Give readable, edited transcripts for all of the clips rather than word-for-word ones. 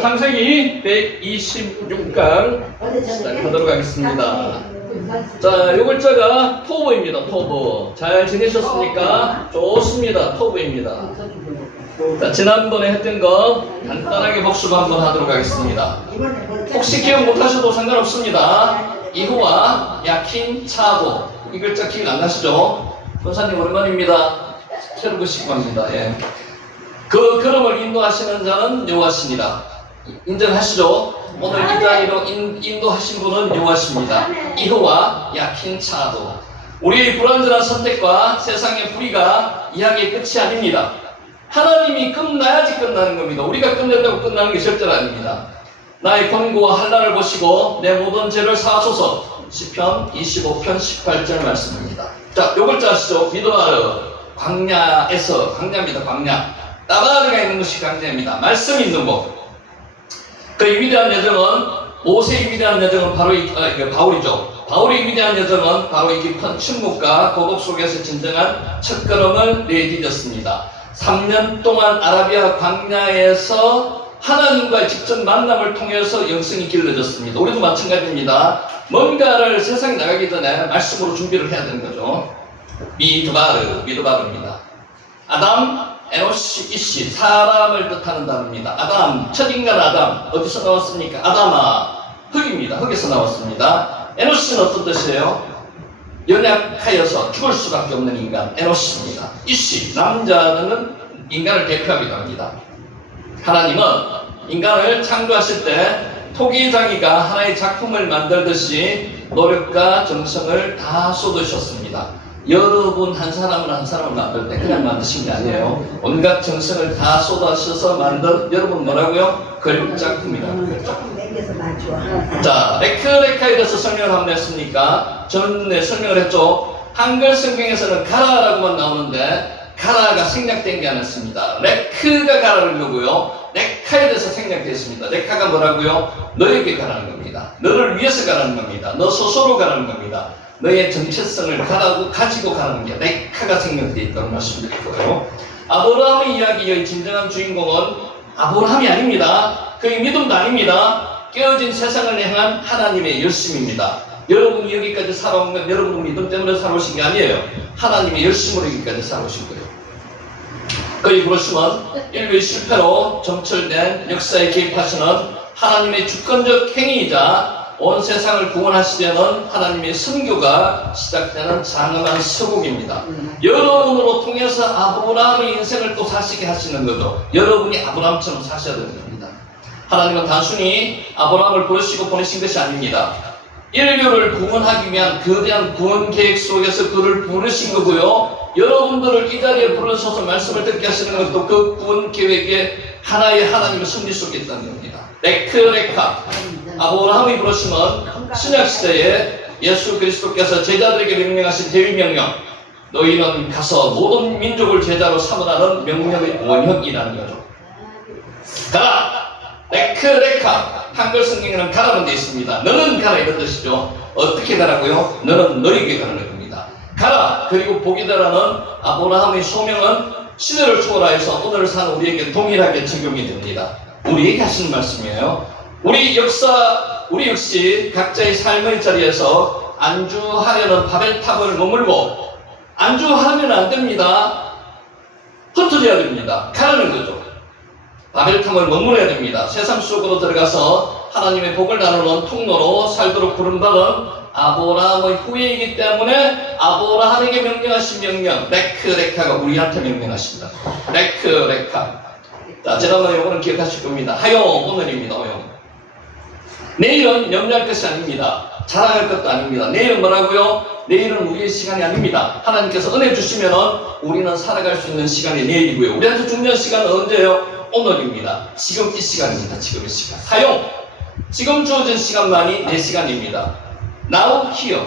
창세기 126강 시작하도록 하겠습니다. 자, 요 글자가 토부입니다. 토부. 잘 지내셨습니까? 좋습니다. 토부입니다. 자, 지난번에 했던 거 간단하게 복습 한번 하도록 하겠습니다. 혹시 기억 못하셔도 상관없습니다. 이후와 야킨, 차도. 이 글자 기억 안 나시죠? 권사님 오랜만입니다. 새로 보시고 합니다. 예. 그 걸음을 인도하시는 자는 여호와십니다. 인정하시죠? 오늘 이 자리로 인도하신 분은 여호와십니다. 이후와 야킨, 차도. 우리의 불완전한 선택과 세상의 불의가 이야기의 끝이 아닙니다. 하나님이 끝나야지 끝나는 겁니다. 우리가 끝낸다고 끝나는 게 절대로 아닙니다. 나의 권고와 한란을 보시고 내 모든 죄를 사하소서. 시편 25편 18절 말씀입니다. 자, 요 글자 아시죠? 미도아르. 광야에서, 광야입니다. 광야. 따바르가 있는 것이 광야입니다. 말씀이 있는 곳. 그 위대한 여정은, 모세의 위대한 여정은 바로 바울이죠. 바울의 위대한 여정은 바로 이 깊은 침묵과 고독 속에서 진정한 첫걸음을 내디뎠습니다. 3년 동안 아라비아 광야에서 하나님과의 직접 만남을 통해서 영성이 길러졌습니다. 우리도 마찬가지입니다. 뭔가를 세상에 나가기 전에 말씀으로 준비를 해야 되는 거죠. 미드바르입니다. 아담, 에노시, 이시, 사람을 뜻하는 단어입니다. 아담, 첫인간 아담, 어디서 나왔습니까? 아담아, 흙입니다. 흙에서 나왔습니다. 에노시는 어떤 뜻이에요? 연약하여서 죽을 수밖에 없는 인간, 에노시입니다. 이시, 남자는 인간을 대표하기도 합니다. 하나님은 인간을 창조하실 때 토기장이가 하나의 작품을 만들듯이 노력과 정성을 다 쏟으셨습니다. 여러분 한 사람을 만들 때 그냥 만드신 게 아니에요. 온갖 정성을 다 쏟아셔서 만든 여러분 뭐라고요? 걸작품이라고 걸작품. 자, 레크레카에 대해서 설명을 한번 했습니까? 전에 설명을 했죠. 한글 성경에서는 가라라고만 나오는데 가라가 생략된 게 아니었습니다. 레크가 가라는 거고요. 레카에 대해서 생략되어 있습니다. 레카가 뭐라고요? 너에게 가라는 겁니다. 너를 위해서 가라는 겁니다. 너 스스로 가라는 겁니다. 너의 정체성을 가지고 가는 게 레카가 생략되어 있다는 말씀드리고요. 아브라함의 이야기의 진정한 주인공은 아브라함이 아닙니다. 그의 믿음도 아닙니다. 깨어진 세상을 향한 하나님의 열심입니다. 여러분이 여기까지 살아온 건 여러분 믿음 때문에 살아오신 게 아니에요. 하나님의 열심으로 여기까지 살아오신 거예요. 그의 부르심은 인류의 실패로 점철된 역사에 개입하시는 하나님의 주권적 행위이자 온 세상을 구원하시려는 하나님의 선교가 시작되는 장엄한 서국입니다. 여러분으로 통해서 아브라함의 인생을 또 사시게 하시는 거죠. 여러분이 아브라함처럼 사셔야 되는 겁니다. 하나님은 단순히 아브라함을 부르시고 보내신 것이 아닙니다. 인류를 구원하기 위한 거대한 구원 계획 속에서 그를 부르신 거고요. 여러분들을 이 자리에 불러서서 말씀을 듣게 하시는 것도 그 구원 계획의 하나의 하나님의 섭리 속에 있다는 겁니다. 레크레카. 아브라함이 부르심은 신약시대에 예수 그리스도께서 제자들에게 명령하신 대위명령. 너희는 가서 모든 민족을 제자로 삼으라는 명령의 원형이라는 거죠. 가라! 레크레카. 한글 성경에는 가라는 데 있습니다. 너는 가라 이런 뜻이죠. 어떻게 가라고요? 너는 너에게 가라는 겁니다. 가라. 그리고 복이다라는 아브라함의 소명은 시대를 초월하여서 오늘 사는 우리에게 동일하게 적용이 됩니다. 우리에게 하시는 말씀이에요. 우리 역시 각자의 삶의 자리에서 안주하려는 바벨탑을 머물고 안주하면 안 됩니다. 흩어져야 됩니다. 가라는 거죠. 바벨탑을 머물러야 됩니다. 세상 속으로 들어가서 하나님의 복을 나누는 통로로 살도록 부름받은 아브라함의 후예이기 때문에 아브라함에게 명령하신 명령 레크레카가 우리한테 명령하십니다. 레크레카. 자, 지난번에 이거는 기억하실 겁니다. 하용 오늘입니다. 하용. 내일은 염려할 것이 아닙니다. 자랑할 것도 아닙니다. 내일은 뭐라고요? 내일은 우리의 시간이 아닙니다. 하나님께서 은혜 주시면은 우리는 살아갈 수 있는 시간이 내일이고요. 우리한테 중요한 시간은 언제예요? 오늘입니다. 지금 이 시간입니다. 지금 이 시간. 사용. 지금 주어진 시간만이 내 시간입니다. Now, here.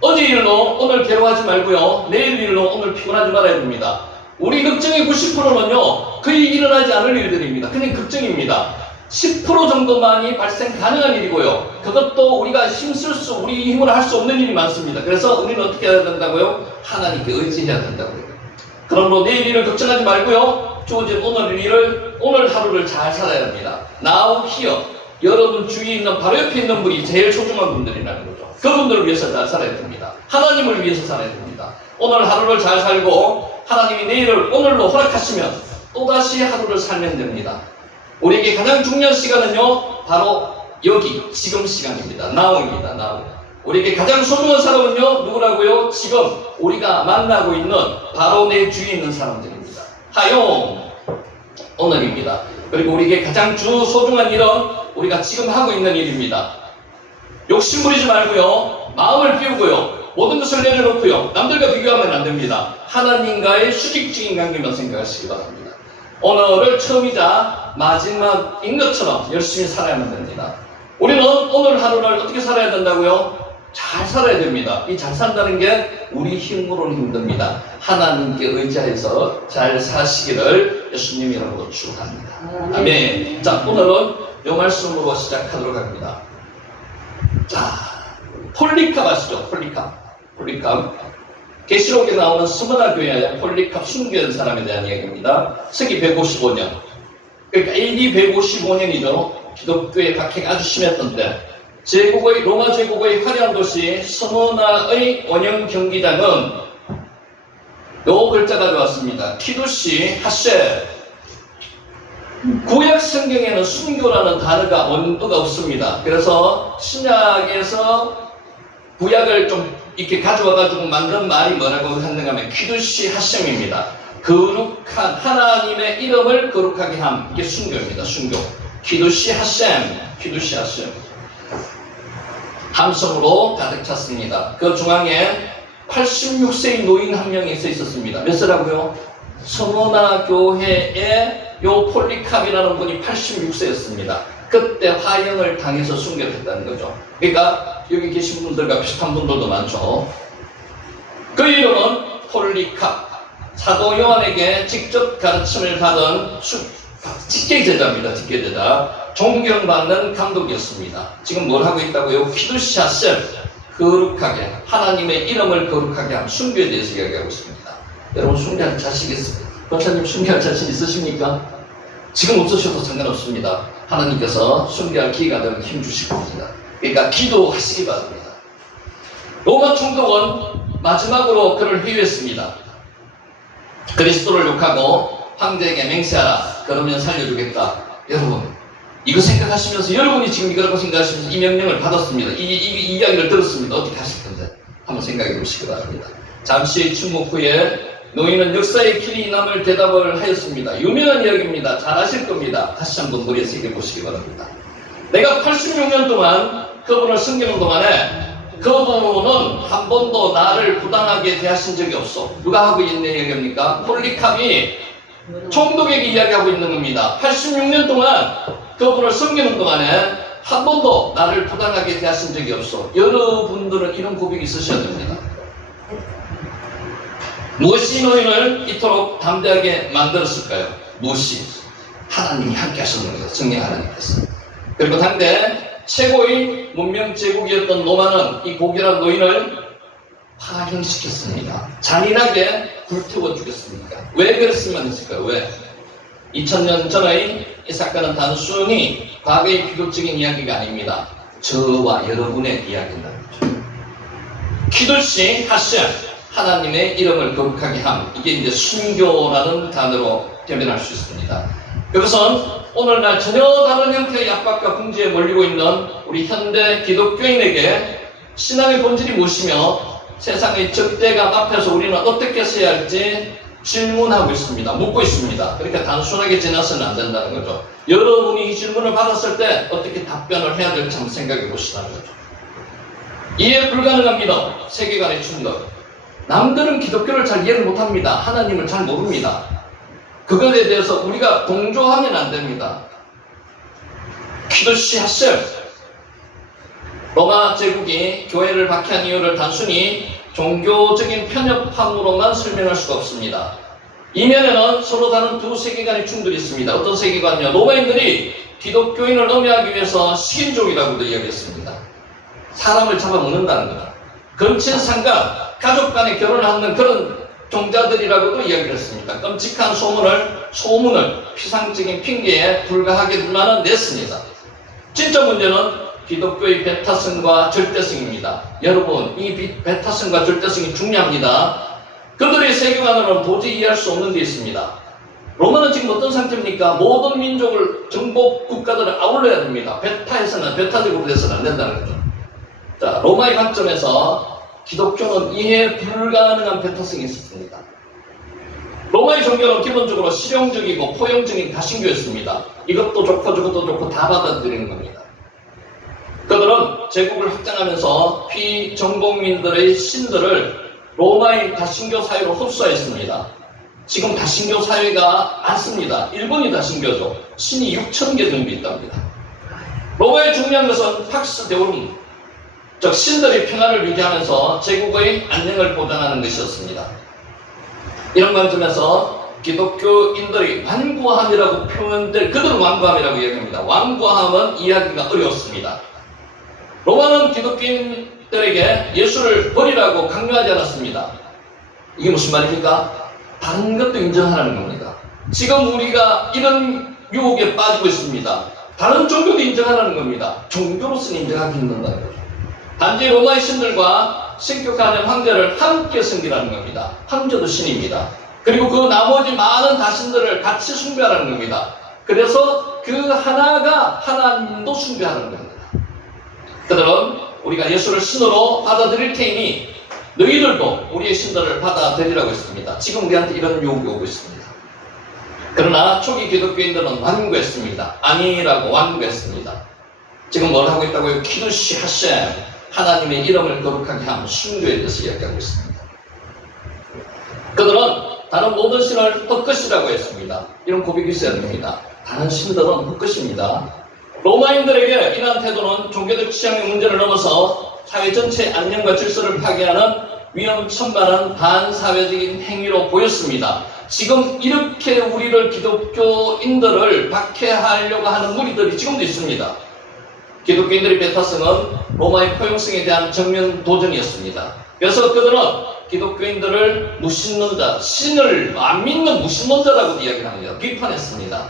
어제 일로 오늘 괴로워하지 말고요. 내일 일로 오늘 피곤하지 말아야 됩니다. 우리 걱정의 90%는요. 거의 일어나지 않을 일들입니다. 그냥 걱정입니다. 10% 정도만이 발생 가능한 일이고요. 그것도 우리가 우리 힘으로 할 수 없는 일이 많습니다. 그래서 우리는 어떻게 해야 된다고요? 하나님께 의지해야 된다고요. 그러므로 내일 일을 걱정하지 말고요. 주어진 오늘 하루를 잘 살아야 합니다. Now, here. 여러분 주위에 있는 바로 옆에 있는 분이 제일 소중한 분들이라는 거죠. 그분들을 위해서 잘 살아야 됩니다. 하나님을 위해서 살아야 됩니다. 오늘 하루를 잘 살고 하나님이 내일을 오늘로 허락하시면 또다시 하루를 살면 됩니다. 우리에게 가장 중요한 시간은요, 바로 여기 지금 시간입니다. Now입니다. Now. 우리에게 가장 소중한 사람은요, 누구라고요? 지금 우리가 만나고 있는 바로 내 주위에 있는 사람들입니다. 하용 오늘입니다. 그리고 우리에게 가장 소중한 일은 우리가 지금 하고 있는 일입니다. 욕심 부리지 말고요, 마음을 비우고요, 모든 것을 내려놓고요, 남들과 비교하면 안 됩니다. 하나님과의 수직적인 관계만 생각하시기 바랍니다. 오늘을 처음이자 마지막인 것처럼 열심히 살아야만 됩니다. 우리는 오늘 하루를 어떻게 살아야 된다고요? 잘 살아야 됩니다. 이 잘 산다는 게 우리 힘으로는 힘듭니다. 하나님께 의지해서 잘 사시기를 예수님 이름으로 축원합니다. 아멘. 자, 오늘은 이 말씀으로 시작하도록 합니다. 자, 폴리캅 아시죠? 폴리캅. 계시록에 나오는 스무나 교회의 폴리캅 순교한 사람에 대한 이야기입니다. 서기 155년. 그러니까 AD 155년이죠. 기독교의 박해가 아주 심했던 때. 로마 제국의 화려한 도시 스무나의 원형 경기장은 요 글자가 들어왔습니다. 키두시 하셰. 구약 성경에는 순교라는 단어가 원어가 없습니다. 그래서 신약에서 구약을 좀 이렇게 가져와가지고 만든 말이 뭐라고 하는가 하면 키두시 하셈입니다. 거룩한 하나님의 이름을 거룩하게 함. 이게 순교입니다. 순교. 키두시 하셈. 함성으로 가득 찼습니다. 그 중앙에 86세의 노인 한 명이 서 있었습니다. 몇 세라고요? 스무나 교회의 요 폴리캅이라는 분이 86세였습니다. 그때 화형을 당해서 순교했다는 거죠. 그러니까 여기 계신 분들과 비슷한 분들도 많죠. 그 이름은 폴리캅. 사도 요한에게 직접 가르침을 받은 직계제자입니다. 직계제자. 존경받는 감독이었습니다. 지금 뭘 하고 있다고요? 키두시 하셈. 거룩하게, 하나님의 이름을 거룩하게 한 순교에 대해서 이야기하고 있습니다. 여러분 순교할 자신 있습니까? 권사님 순교할 자신 있으십니까? 지금 없으셔도 상관없습니다. 하나님께서 순교할 기회가 되면 힘 주실 겁니다. 그러니까 기도하시기 바랍니다. 로마 총독은 마지막으로 그를 회유했습니다. 그리스도를 욕하고 황제에게 맹세하라. 그러면 살려주겠다. 여러분 이거 생각하시면서 여러분이 지금 이거라고 생각하시면서 이 명령을 받았습니다. 이 이야기를 들었습니다. 어떻게 하실 건데 한번 생각해 보시기 바랍니다. 잠시 침묵 후에 노인은 역사의 길이 남을 대답을 하였습니다. 유명한 이야기입니다. 잘 아실 겁니다. 다시 한번 머리에 새겨보시기 바랍니다. 내가 86년 동안 그분을 섬기는 동안에 그분은 한 번도 나를 부당하게 대하신 적이 없어. 누가 하고 있는 이야기입니까? 폴리캅이 총독에게 이야기하고 있는 겁니다. 86년 동안 그분을 섬기는 동안에 한 번도 나를 부당하게 대하신 적이 없어. 여러분들은 이런 고백이 있으셔야 됩니다. 무엇이 노인을 이토록 담대하게 만들었을까요? 무엇이? 하나님이 함께 하셨는 거예요. 성령 하나님께서. 그리고 당대 최고의 문명 제국이었던 로마는 이 고결한 노인을 파행시켰습니다. 잔인하게 불태워 죽였습니다. 왜 그랬으면 했을까요? 왜? 2000년 전의 이 사건은 단순히 과거의 비극적인 이야기가 아닙니다. 저와 여러분의 이야기입니다. 키두시 하셈, 하나님의 이름을 거룩하게 함. 이게 이제 순교라는 단어로 대변할 수 있습니다. 이것은 오늘날 전혀 다른 형태의 압박과 궁지에 몰리고 있는 우리 현대 기독교인에게 신앙의 본질이 무엇이며 세상의 적대감 앞에서 우리는 어떻게 서야 할지 질문하고 있습니다. 묻고 있습니다. 그러니까 단순하게 지나서는 안 된다는 거죠. 여러분이 이 질문을 받았을 때 어떻게 답변을 해야 될지 한번 생각해 보시라는 거죠. 이해 불가능한 믿음, 세계관의 충돌. 남들은 기독교를 잘 이해를 못합니다. 하나님을 잘 모릅니다. 그것에 대해서 우리가 동조하면 안 됩니다. 키두시 하셈. 로마 제국이 교회를 박해한 이유를 단순히 종교적인 편협함으로만 설명할 수가 없습니다. 이면에는 서로 다른 두 세계관의 충돌이 있습니다. 어떤 세계관이요? 로마인들이 기독교인을 음해하기 위해서 식인종이라고도 이야기했습니다. 사람을 잡아먹는다는 거다. 근친 상간, 가족 간에 결혼을 하는 그런 종자들이라고도 이야기를 했습니다. 끔찍한 소문을 소문을 피상적인 핑계에 불과하게만 냈습니다. 진짜 문제는 기독교의 배타성과 절대성입니다. 여러분, 이 배타성과 절대성이 중요합니다. 그들의 세계관으로는 도저히 이해할 수 없는 데 있습니다. 로마는 지금 어떤 상태입니까? 모든 민족을 정복 국가들을 아울러야 됩니다. 배타적으로 돼서는 안 된다는 거죠. 자, 로마의 관점에서 기독교는 이해 불가능한 배타성이 있었습니다. 로마의 종교는 기본적으로 실용적이고 포용적인 다신교였습니다. 이것도 좋고 저것도 좋고 다 받아들이는 겁니다. 그들은 제국을 확장하면서 피정복민들의 신들을 로마의 다신교 사회로 흡수했습니다. 지금 다신교 사회가 많습니다. 일본이 다신교죠. 신이 6,000개 정도 있답니다. 로마의 중요한 것은 팍스 데오름, 즉 신들의 평화를 유지하면서 제국의 안녕을 보장하는 것이었습니다. 이런 관점에서 기독교인들의 완고함이라고 표현될, 그들은 완고함이라고 이야기합니다. 완고함은 이해하기가 어려웠습니다. 로마는 기독교인들에게 예수를 버리라고 강요하지 않았습니다. 이게 무슨 말입니까? 다른 것도 인정하라는 겁니다. 지금 우리가 이런 유혹에 빠지고 있습니다. 다른 종교도 인정하라는 겁니다. 종교로서는 인정하기 힘든다는 거죠. 단지 로마의 신들과 신격하는 황제를 함께 섬기라는 겁니다. 황제도 신입니다. 그리고 그 나머지 많은 다신들을 같이 숭배하라는 겁니다. 그래서 그 하나가 하나님도 숭배하는 겁니다. 그들은 우리가 예수를 신으로 받아들일 테니 너희들도 우리의 신들을 받아들이라고 했습니다. 지금 우리한테 이런 요구가 오고 있습니다. 그러나 초기 기독교인들은 완고했습니다. 아니라고 완고했습니다. 지금 뭘 하고 있다고요? 키두시 하셈, 하나님의 이름을 거룩하게 함, 숭배에 대해서 이야기하고 있습니다. 그들은 다른 모든 신을 헛것이라고 했습니다. 이런 고백이 있어야 됩니다. 다른 신들은 헛것입니다. 로마인들에게 이러한 태도는 종교적 취향의 문제를 넘어서 사회 전체의 안녕과 질서를 파괴하는 위험천만한 반사회적인 행위로 보였습니다. 지금 이렇게 우리를 기독교인들을 박해하려고 하는 무리들이 지금도 있습니다. 기독교인들의 배타성은 로마의 포용성에 대한 정면 도전이었습니다. 그래서 그들은 기독교인들을 무신론자, 신을 안 믿는 무신론자라고 이야기를 합니다. 비판했습니다.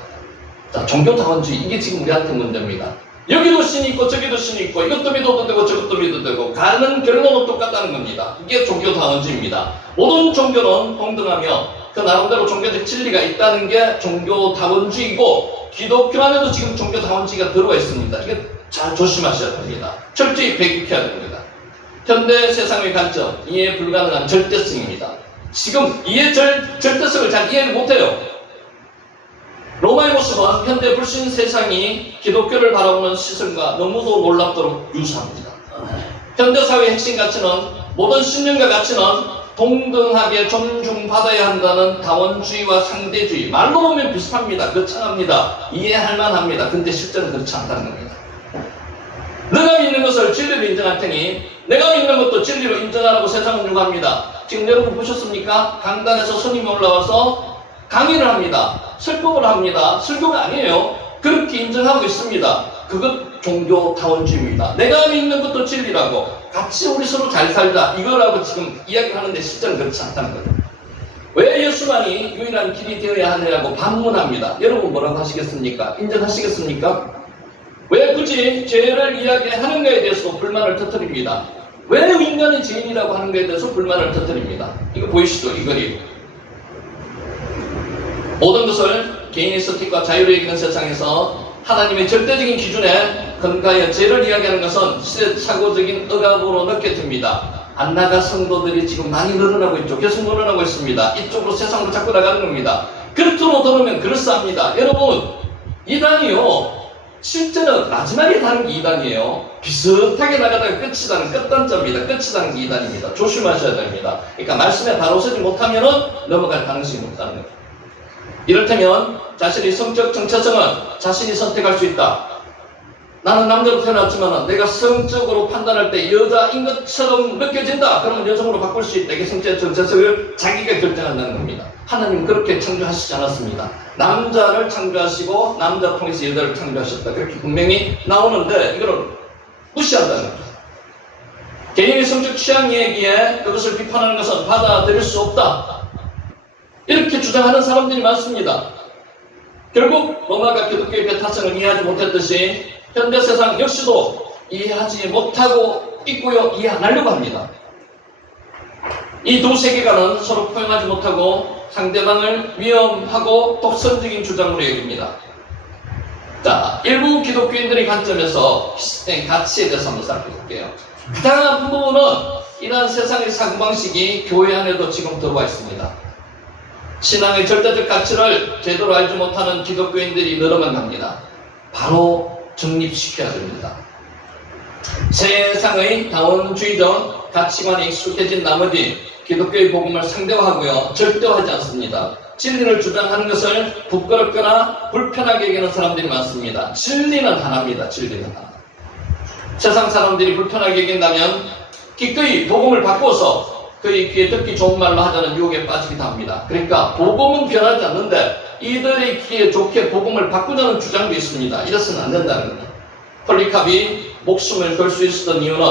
자, 종교다원주의, 이게 지금 우리한테 문제입니다. 여기도 신이 있고 저기도 신이 있고 이것도 믿어도 되고 저것도 믿어도 되고 가는 결론은 똑같다는 겁니다. 이게 종교다원주의입니다. 모든 종교는 동등하며 그 나름대로 종교적 진리가 있다는 게 종교다원주의고, 기독교 안에도 지금 종교다원주의가 들어와 있습니다. 이게 잘 조심하셔야 됩니다. 철저히 배격해야 됩니다. 현대 세상의 관점, 이해 불가능한 절대성입니다. 지금 절대성을 잘 이해를 못해요. 로마의 모습은 현대 불신 세상이 기독교를 바라보는 시선과 너무도 놀랍도록 유사합니다. 현대사회의 핵심 가치는, 모든 신념과 가치는 동등하게 존중받아야 한다는 다원주의와 상대주의. 말로 보면 비슷합니다. 거창합니다. 이해할 만합니다. 근데 실제는 그렇지 않다는 겁니다. 내가 믿는 것을 진리로 인정할 테니 내가 믿는 것도 진리로 인정하라고 세상은 요구합니다. 지금 여러분 보셨습니까? 강단에서 스님이 올라와서 강의를 합니다. 설법을 합니다. 설교가 아니에요. 그렇게 인정하고 있습니다. 그것 종교다원주의입니다. 내가 믿는 것도 진리라고, 같이 우리 서로 잘 살자, 이거라고 지금 이야기를 하는데 실제는 그렇지 않다는 거죠. 왜 예수만이 유일한 길이 되어야 하느냐고 반문합니다. 여러분 뭐라고 하시겠습니까? 인정하시겠습니까? 왜 굳이 죄를 이야기하는가에 대해서도 불만을 터뜨립니다. 왜 인간이 죄인이라고 하는 것에 대해서 불만을 터뜨립니다. 이거 보이시죠? 이 그림. 모든 것을 개인의 선택과 자유로 여기는 세상에서 하나님의 절대적인 기준에 근거하여 죄를 이야기하는 것은 시대착오적인 억압으로 느껴집니다. 안나가 성도들이 지금 많이 늘어나고 있죠. 계속 늘어나고 있습니다. 이쪽으로 세상으로 자꾸 나가는 겁니다. 그렇도록 들으면 그럴싸합니다. 여러분, 이단이요, 실제는 마지막에 다른 게 이단이에요. 비슷하게 나가다가 끝이 나는 끝단점입니다. 끝이 나는 게 이단입니다. 조심하셔야 됩니다. 그러니까 말씀에 바로 서지 못하면 넘어갈 가능성이 높다는 거예요. 이를테면 자신의 성적 정체성은 자신이 선택할 수 있다. 나는 남자로 태어났지만 내가 성적으로 판단할 때 여자인 것처럼 느껴진다. 그러면 여성으로 바꿀 수 있다. 이게 성적 정체성을 자기가 결정한다는 겁니다. 하나님은 그렇게 창조하시지 않았습니다. 남자를 창조하시고 남자 통해서 여자를 창조하셨다. 그렇게 분명히 나오는데 이거를 무시한다는 거죠. 개인의 성적 취향 얘기에 그것을 비판하는 것은 받아들일 수 없다. 이렇게 주장하는 사람들이 많습니다. 결국 로마가 기독교의 배타성을 이해하지 못했듯이 현대 세상 역시도 이해하지 못하고 있고요. 이해 안 하려고 합니다. 이 두 세계관은 서로 포용하지 못하고 상대방을 위험하고 독선적인 주장으로 여깁니다. 자, 일부 기독교인들의 관점에서 비슷한 가치에 대해서 한번 살펴볼게요. 가장 큰 부분은 이러한 세상의 사고방식이 교회 안에도 지금 들어와 있습니다. 신앙의 절대적 가치를 제대로 알지 못하는 기독교인들이 늘어만 갑니다. 바로 정립시켜야 됩니다. 세상의 다원주의적 가치관에 익숙해진 나머지 기독교의 복음을 상대화하고요, 절대화하지 않습니다. 진리를 주장하는 것을 부끄럽거나 불편하게 여기는 사람들이 많습니다. 진리는 하나입니다. 진리는 하나. 세상 사람들이 불편하게 여긴다면 기꺼이 복음을 바꿔서 그의 귀에 듣기 좋은 말로 하자는 유혹에 빠지기도 합니다. 그러니까 복음은 변하지 않는데 이들의 귀에 좋게 복음을 바꾸자는 주장도 있습니다. 이래서는 안 된다는 겁니다. 폴리캅이 목숨을 걸 수 있었던 이유는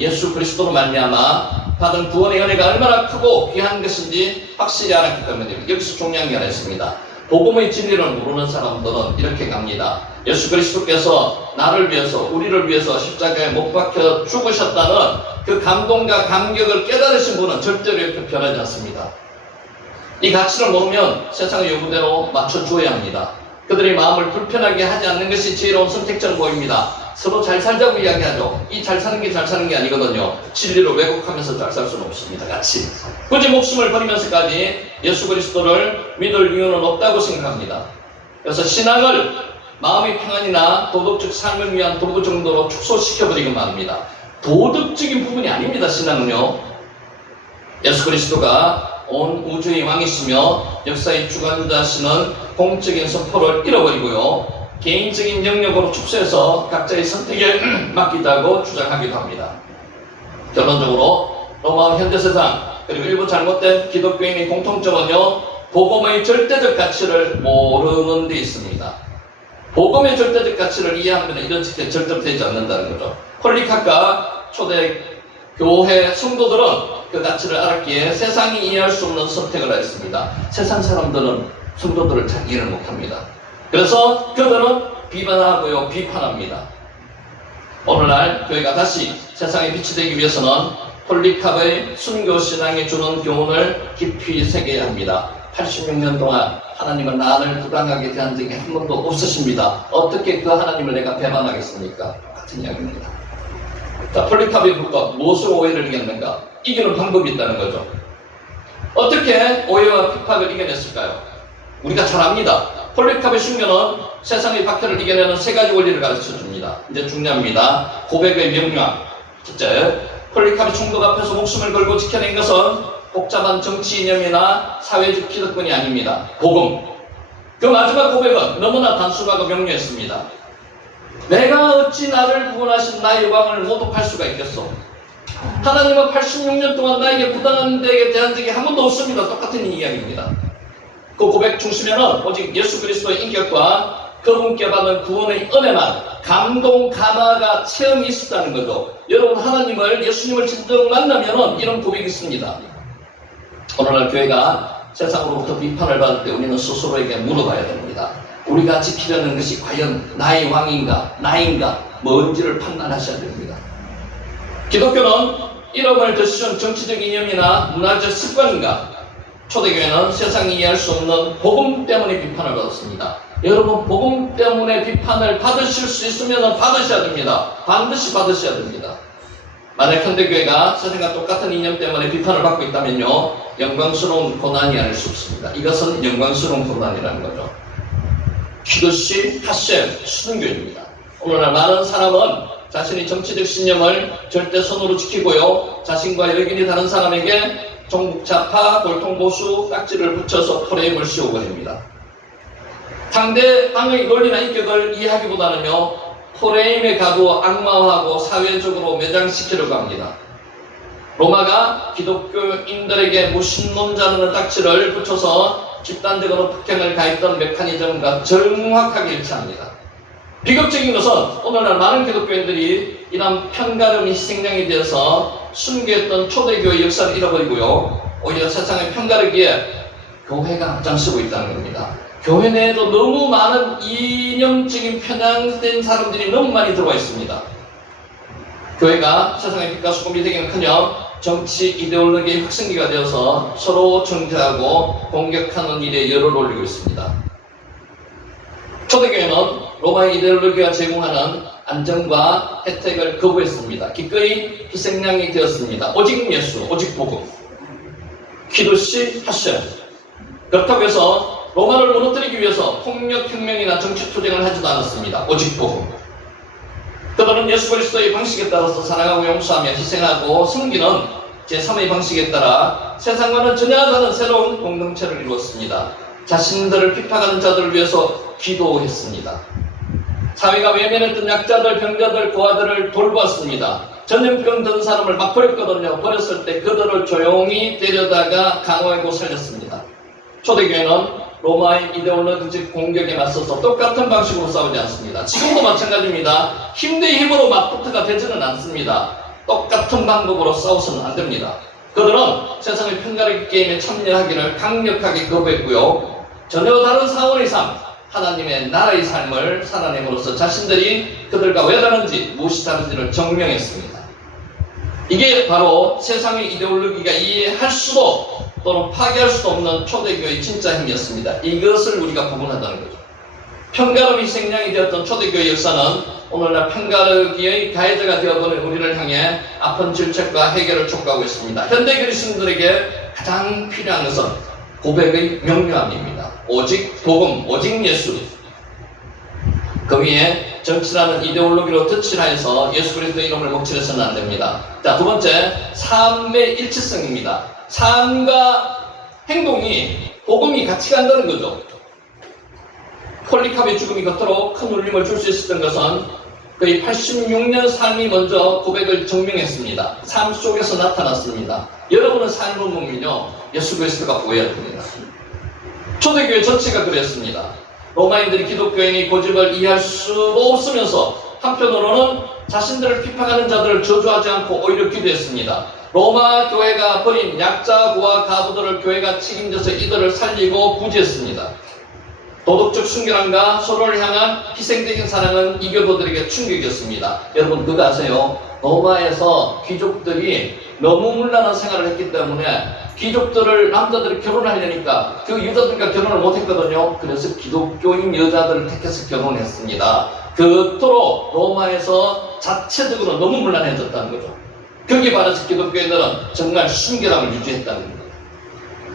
예수 그리스도로 말미암아 받은 구원의 은혜가 얼마나 크고 귀한 것인지 확실히 알았기 때문입니다. 여기서 중요한 게 하나 있습니다. 복음의 진리를 모르는 사람들은 이렇게 갑니다. 예수 그리스도께서 나를 위해서, 우리를 위해서 십자가에 못 박혀 죽으셨다는 그 감동과 감격을 깨달으신 분은 절대로 이렇게 변하지 않습니다. 이 가치를 모르면 세상의 요구대로 맞춰주어야 합니다. 그들의 마음을 불편하게 하지 않는 것이 지혜로운 선택처럼 보입니다. 서로 잘 살자고 이야기하죠. 이 잘 사는 게 잘 사는 게 아니거든요. 진리를 왜곡하면서 잘 살 수는 없습니다. 같이 굳이 목숨을 버리면서까지 예수 그리스도를 믿을 이유는 없다고 생각합니다. 그래서 신앙을 마음의 평안이나 도덕적 삶을 위한 도구 정도로 축소시켜버리기만 합니다. 도덕적인 부분이 아닙니다. 신앙은요, 예수 그리스도가 온 우주의 왕이시며 역사의 주관자시는 공적인 선포를 잃어버리고요, 개인적인 영역으로 축소해서 각자의 선택에 맡기자고 주장하기도 합니다. 결론적으로 로마 현대세상 그리고 일부 잘못된 기독교인의 공통점은요, 복음의 절대적 가치를 모르는 데 있습니다. 복음의 절대적 가치를 이해하면 이런 식의 절대로 되지 않는다는 거죠. 폴리캅과 초대 교회 성도들은 그 가치를 알았기에 세상이 이해할 수 없는 선택을 했습니다. 세상 사람들은 성도들을 잘 이해를 못합니다. 그래서 그들은 비판하고요, 비판합니다. 오늘날 교회가 다시 세상에 빛이 되기 위해서는 폴리캅의 순교신앙이 주는 교훈을 깊이 새겨야 합니다. 86년 동안 하나님은 나를 부당하게 대한 적이 한 번도 없으십니다. 어떻게 그 하나님을 내가 배반하겠습니까? 같은 이야기입니다. 자, 폴리캅이 무엇으로 오해를 이겼는가? 이기는 방법이 있다는 거죠. 어떻게 오해와 핍박을 이겨냈을까요? 우리가 잘 압니다. 폴리캅의 순교는 세상의 박해를 이겨내는 세 가지 원리를 가르쳐 줍니다. 이제 중요합니다. 고백의 명령. 첫째, 폴리캅이 총독 앞에서 목숨을 걸고 지켜낸 것은 복잡한 정치 이념이나 사회적 기득권이 아닙니다. 복음. 그 마지막 고백은 너무나 단순하고 명료했습니다. 내가 어찌 나를 구원하신 나의 왕을 모독할 수가 있겠소? 하나님은 86년 동안 나에게 부당한 데에 대한 적이 한 번도 없습니다. 똑같은 이야기입니다. 그 고백 중심에는 오직 예수 그리스도의 인격과 그분께 받은 구원의 은혜만, 감동, 감화가 체험이 있었다는 거죠. 여러분, 하나님을, 예수님을 진정 만나면은 이런 고백이 있습니다. 오늘날 교회가 세상으로부터 비판을 받을 때 우리는 스스로에게 물어봐야 됩니다. 우리가 지키려는 것이 과연 나의 왕인가, 나인가, 뭔지를 판단하셔야 됩니다. 기독교는 이름을 드시는 정치적 이념이나 문화적 습관인가? 초대교회는 세상이 이해할 수 없는 복음 때문에 비판을 받았습니다. 여러분, 복음 때문에 비판을 받으실 수 있으면 받으셔야 됩니다. 반드시 받으셔야 됩니다. 만약 현대교회가 세상과 똑같은 이념 때문에 비판을 받고 있다면요, 영광스러운 고난이 아닐 수 없습니다. 이것은 영광스러운 고난이라는 거죠. 키두시 하셈 수능교입니다. 오늘날 많은 사람은 자신의 정치적 신념을 절대선으로 지키고요, 자신과 의견이 다른 사람에게 종북좌파, 골통보수 딱지를 붙여서 프레임을 씌워버립니다. 상대방의 논리나 인격을 이해하기보다는요, 프레임에 가두어 악마화하고 사회적으로 매장시키려고 합니다. 로마가 기독교인들에게 무신론자라는 딱지를 붙여서 집단적으로 폭행을 가했던 메커니즘과 정확하게 일치합니다. 비극적인 것은 오늘날 많은 기독교인들이 이런 편가름 희생양에 대해서 순교했던 초대교회 역사를 잃어버리고요, 오히려 세상의 편가르기에 교회가 앞장서고 있다는 겁니다. 교회 내에도 너무 많은 이념적인 편향된 사람들이 너무 많이 들어와 있습니다. 교회가 세상의 빛과 소금이 되기는커녕 정치 이데올로기의 확성기가 되어서 서로 정죄하고 공격하는 일에 열을 올리고 있습니다. 초대교회는 로마의 이데올로기가 제공하는 안정과 혜택을 거부했습니다. 기꺼이 희생양이 되었습니다. 오직 예수, 오직 복음. 기도시 하셔. 그렇다고 해서 로마를 무너뜨리기 위해서 폭력혁명이나 정치투쟁을 하지도 않았습니다. 오직 복음. 그들은 예수 그리스도의 방식에 따라서 사랑하고 용서하며 희생하고 섬기는 제3의 방식에 따라 세상과는 전혀 다른 새로운 공동체를 이루었습니다. 자신들을 핍박하는 자들을 위해서 기도했습니다. 사회가 외면했던 약자들, 병자들, 고아들을 돌보았습니다. 전염병 든 사람을 막 버렸거든요. 버렸을 때 그들을 조용히 데려다가 강화하고 살렸습니다. 초대교회는 로마의 이데올로기적 공격에 맞서서 똑같은 방식으로 싸우지 않습니다. 지금도 마찬가지입니다. 힘 대 힘으로 맞붙어가 되지는 않습니다. 똑같은 방법으로 싸워서는 안 됩니다. 그들은 세상의 편가르기 게임에 참여하기를 강력하게 거부했고요. 전혀 다른 사원의 삶, 하나님의 나라의 삶을 살아냄으로써 자신들이 그들과 왜 다른지, 무엇이 다른지를 증명했습니다. 이게 바로 세상의 이데올로기가 이해할 수도 또는 파괴할 수도 없는 초대교회의 진짜 힘이었습니다. 이것을 우리가 구분한다는 거죠. 편가름 희생양이 되었던 초대교회 역사는 오늘날 편가르기의 가해자가 되어버린 우리를 향해 아픈 질책과 해결을 촉구하고 있습니다. 현대 그리스도인들에게 가장 필요한 것은 고백의 명료함입니다. 오직 복음, 오직 예수. 그 위에 정치라는 이데올로기로 덧칠하여서 예수 그리스도의 이름을 먹칠해서는 안 됩니다. 자, 두 번째, 삶의 일치성입니다. 삶과 행동이, 복음이 같이 간다는 거죠. 폴리캅의 죽음이 겉으로 큰 울림을 줄 수 있었던 것은 그의 86년 삶이 먼저 고백을 증명했습니다. 삶 속에서 나타났습니다. 여러분의 삶을 보면요, 예수 그리스도가 보여야 됩니다. 초대교회 전체가 그랬습니다. 로마인들이 기독교인의 고집을 이해할 수도 없으면서 한편으로는 자신들을 핍박하는 자들을 저주하지 않고 오히려 기도했습니다. 로마 교회가 버린 약자, 고아, 가부들을 교회가 책임져서 이들을 살리고 구제했습니다. 도덕적 순결함과 서로를 향한 희생적인 사랑은 이교도들에게 충격이었습니다. 여러분 그거 아세요? 로마에서 귀족들이 너무 문란한 생활을 했기 때문에 귀족들을, 남자들이 결혼하려니까 그 유다들과 결혼을 못했거든요. 그래서 기독교인 여자들을 택해서 결혼했습니다. 그토록 로마에서 자체적으로 너무 문란해졌다는 거죠. 거기에 반해서 기독교인들은 정말 순결함을 유지했다는 겁니다.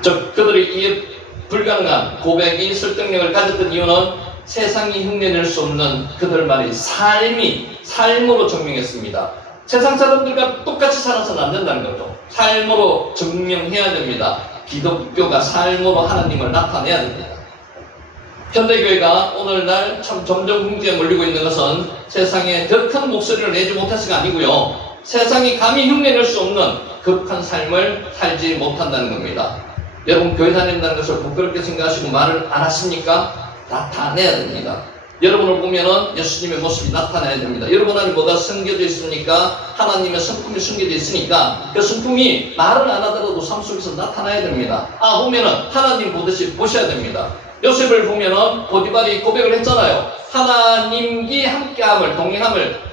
즉 그들이 이해 불가능한 고백이 설득력을 가졌던 이유는 세상이 흉내낼 수 없는 그들만의 삶으로 증명했습니다. 세상 사람들과 똑같이 살아서는 안 된다는 거죠. 삶으로 증명해야 됩니다. 기독교가 삶으로 하나님을 나타내야 됩니다. 현대교회가 오늘날 참 점점 궁지에 몰리고 있는 것은 세상에 더 큰 목소리를 내지 못해서가 아니고요. 세상이 감히 흉내낼 수 없는 극한 삶을 살지 못한다는 겁니다. 여러분 교회 다닌다는 것을 부끄럽게 생각하시고 말을 안 하십니까? 나타내야 됩니다. 여러분을 보면은 예수님의 모습이 나타나야 됩니다. 여러분 안에 뭐가 숨겨져 있습니까? 하나님의 성품이 숨겨져 있으니까 그 성품이 말을 안 하더라도 삶 속에서 나타나야 됩니다. 보면은 하나님 보듯이 보셔야 됩니다. 요셉을 보면은 보디발이 고백을 했잖아요. 하나님이 함께함을, 동행함을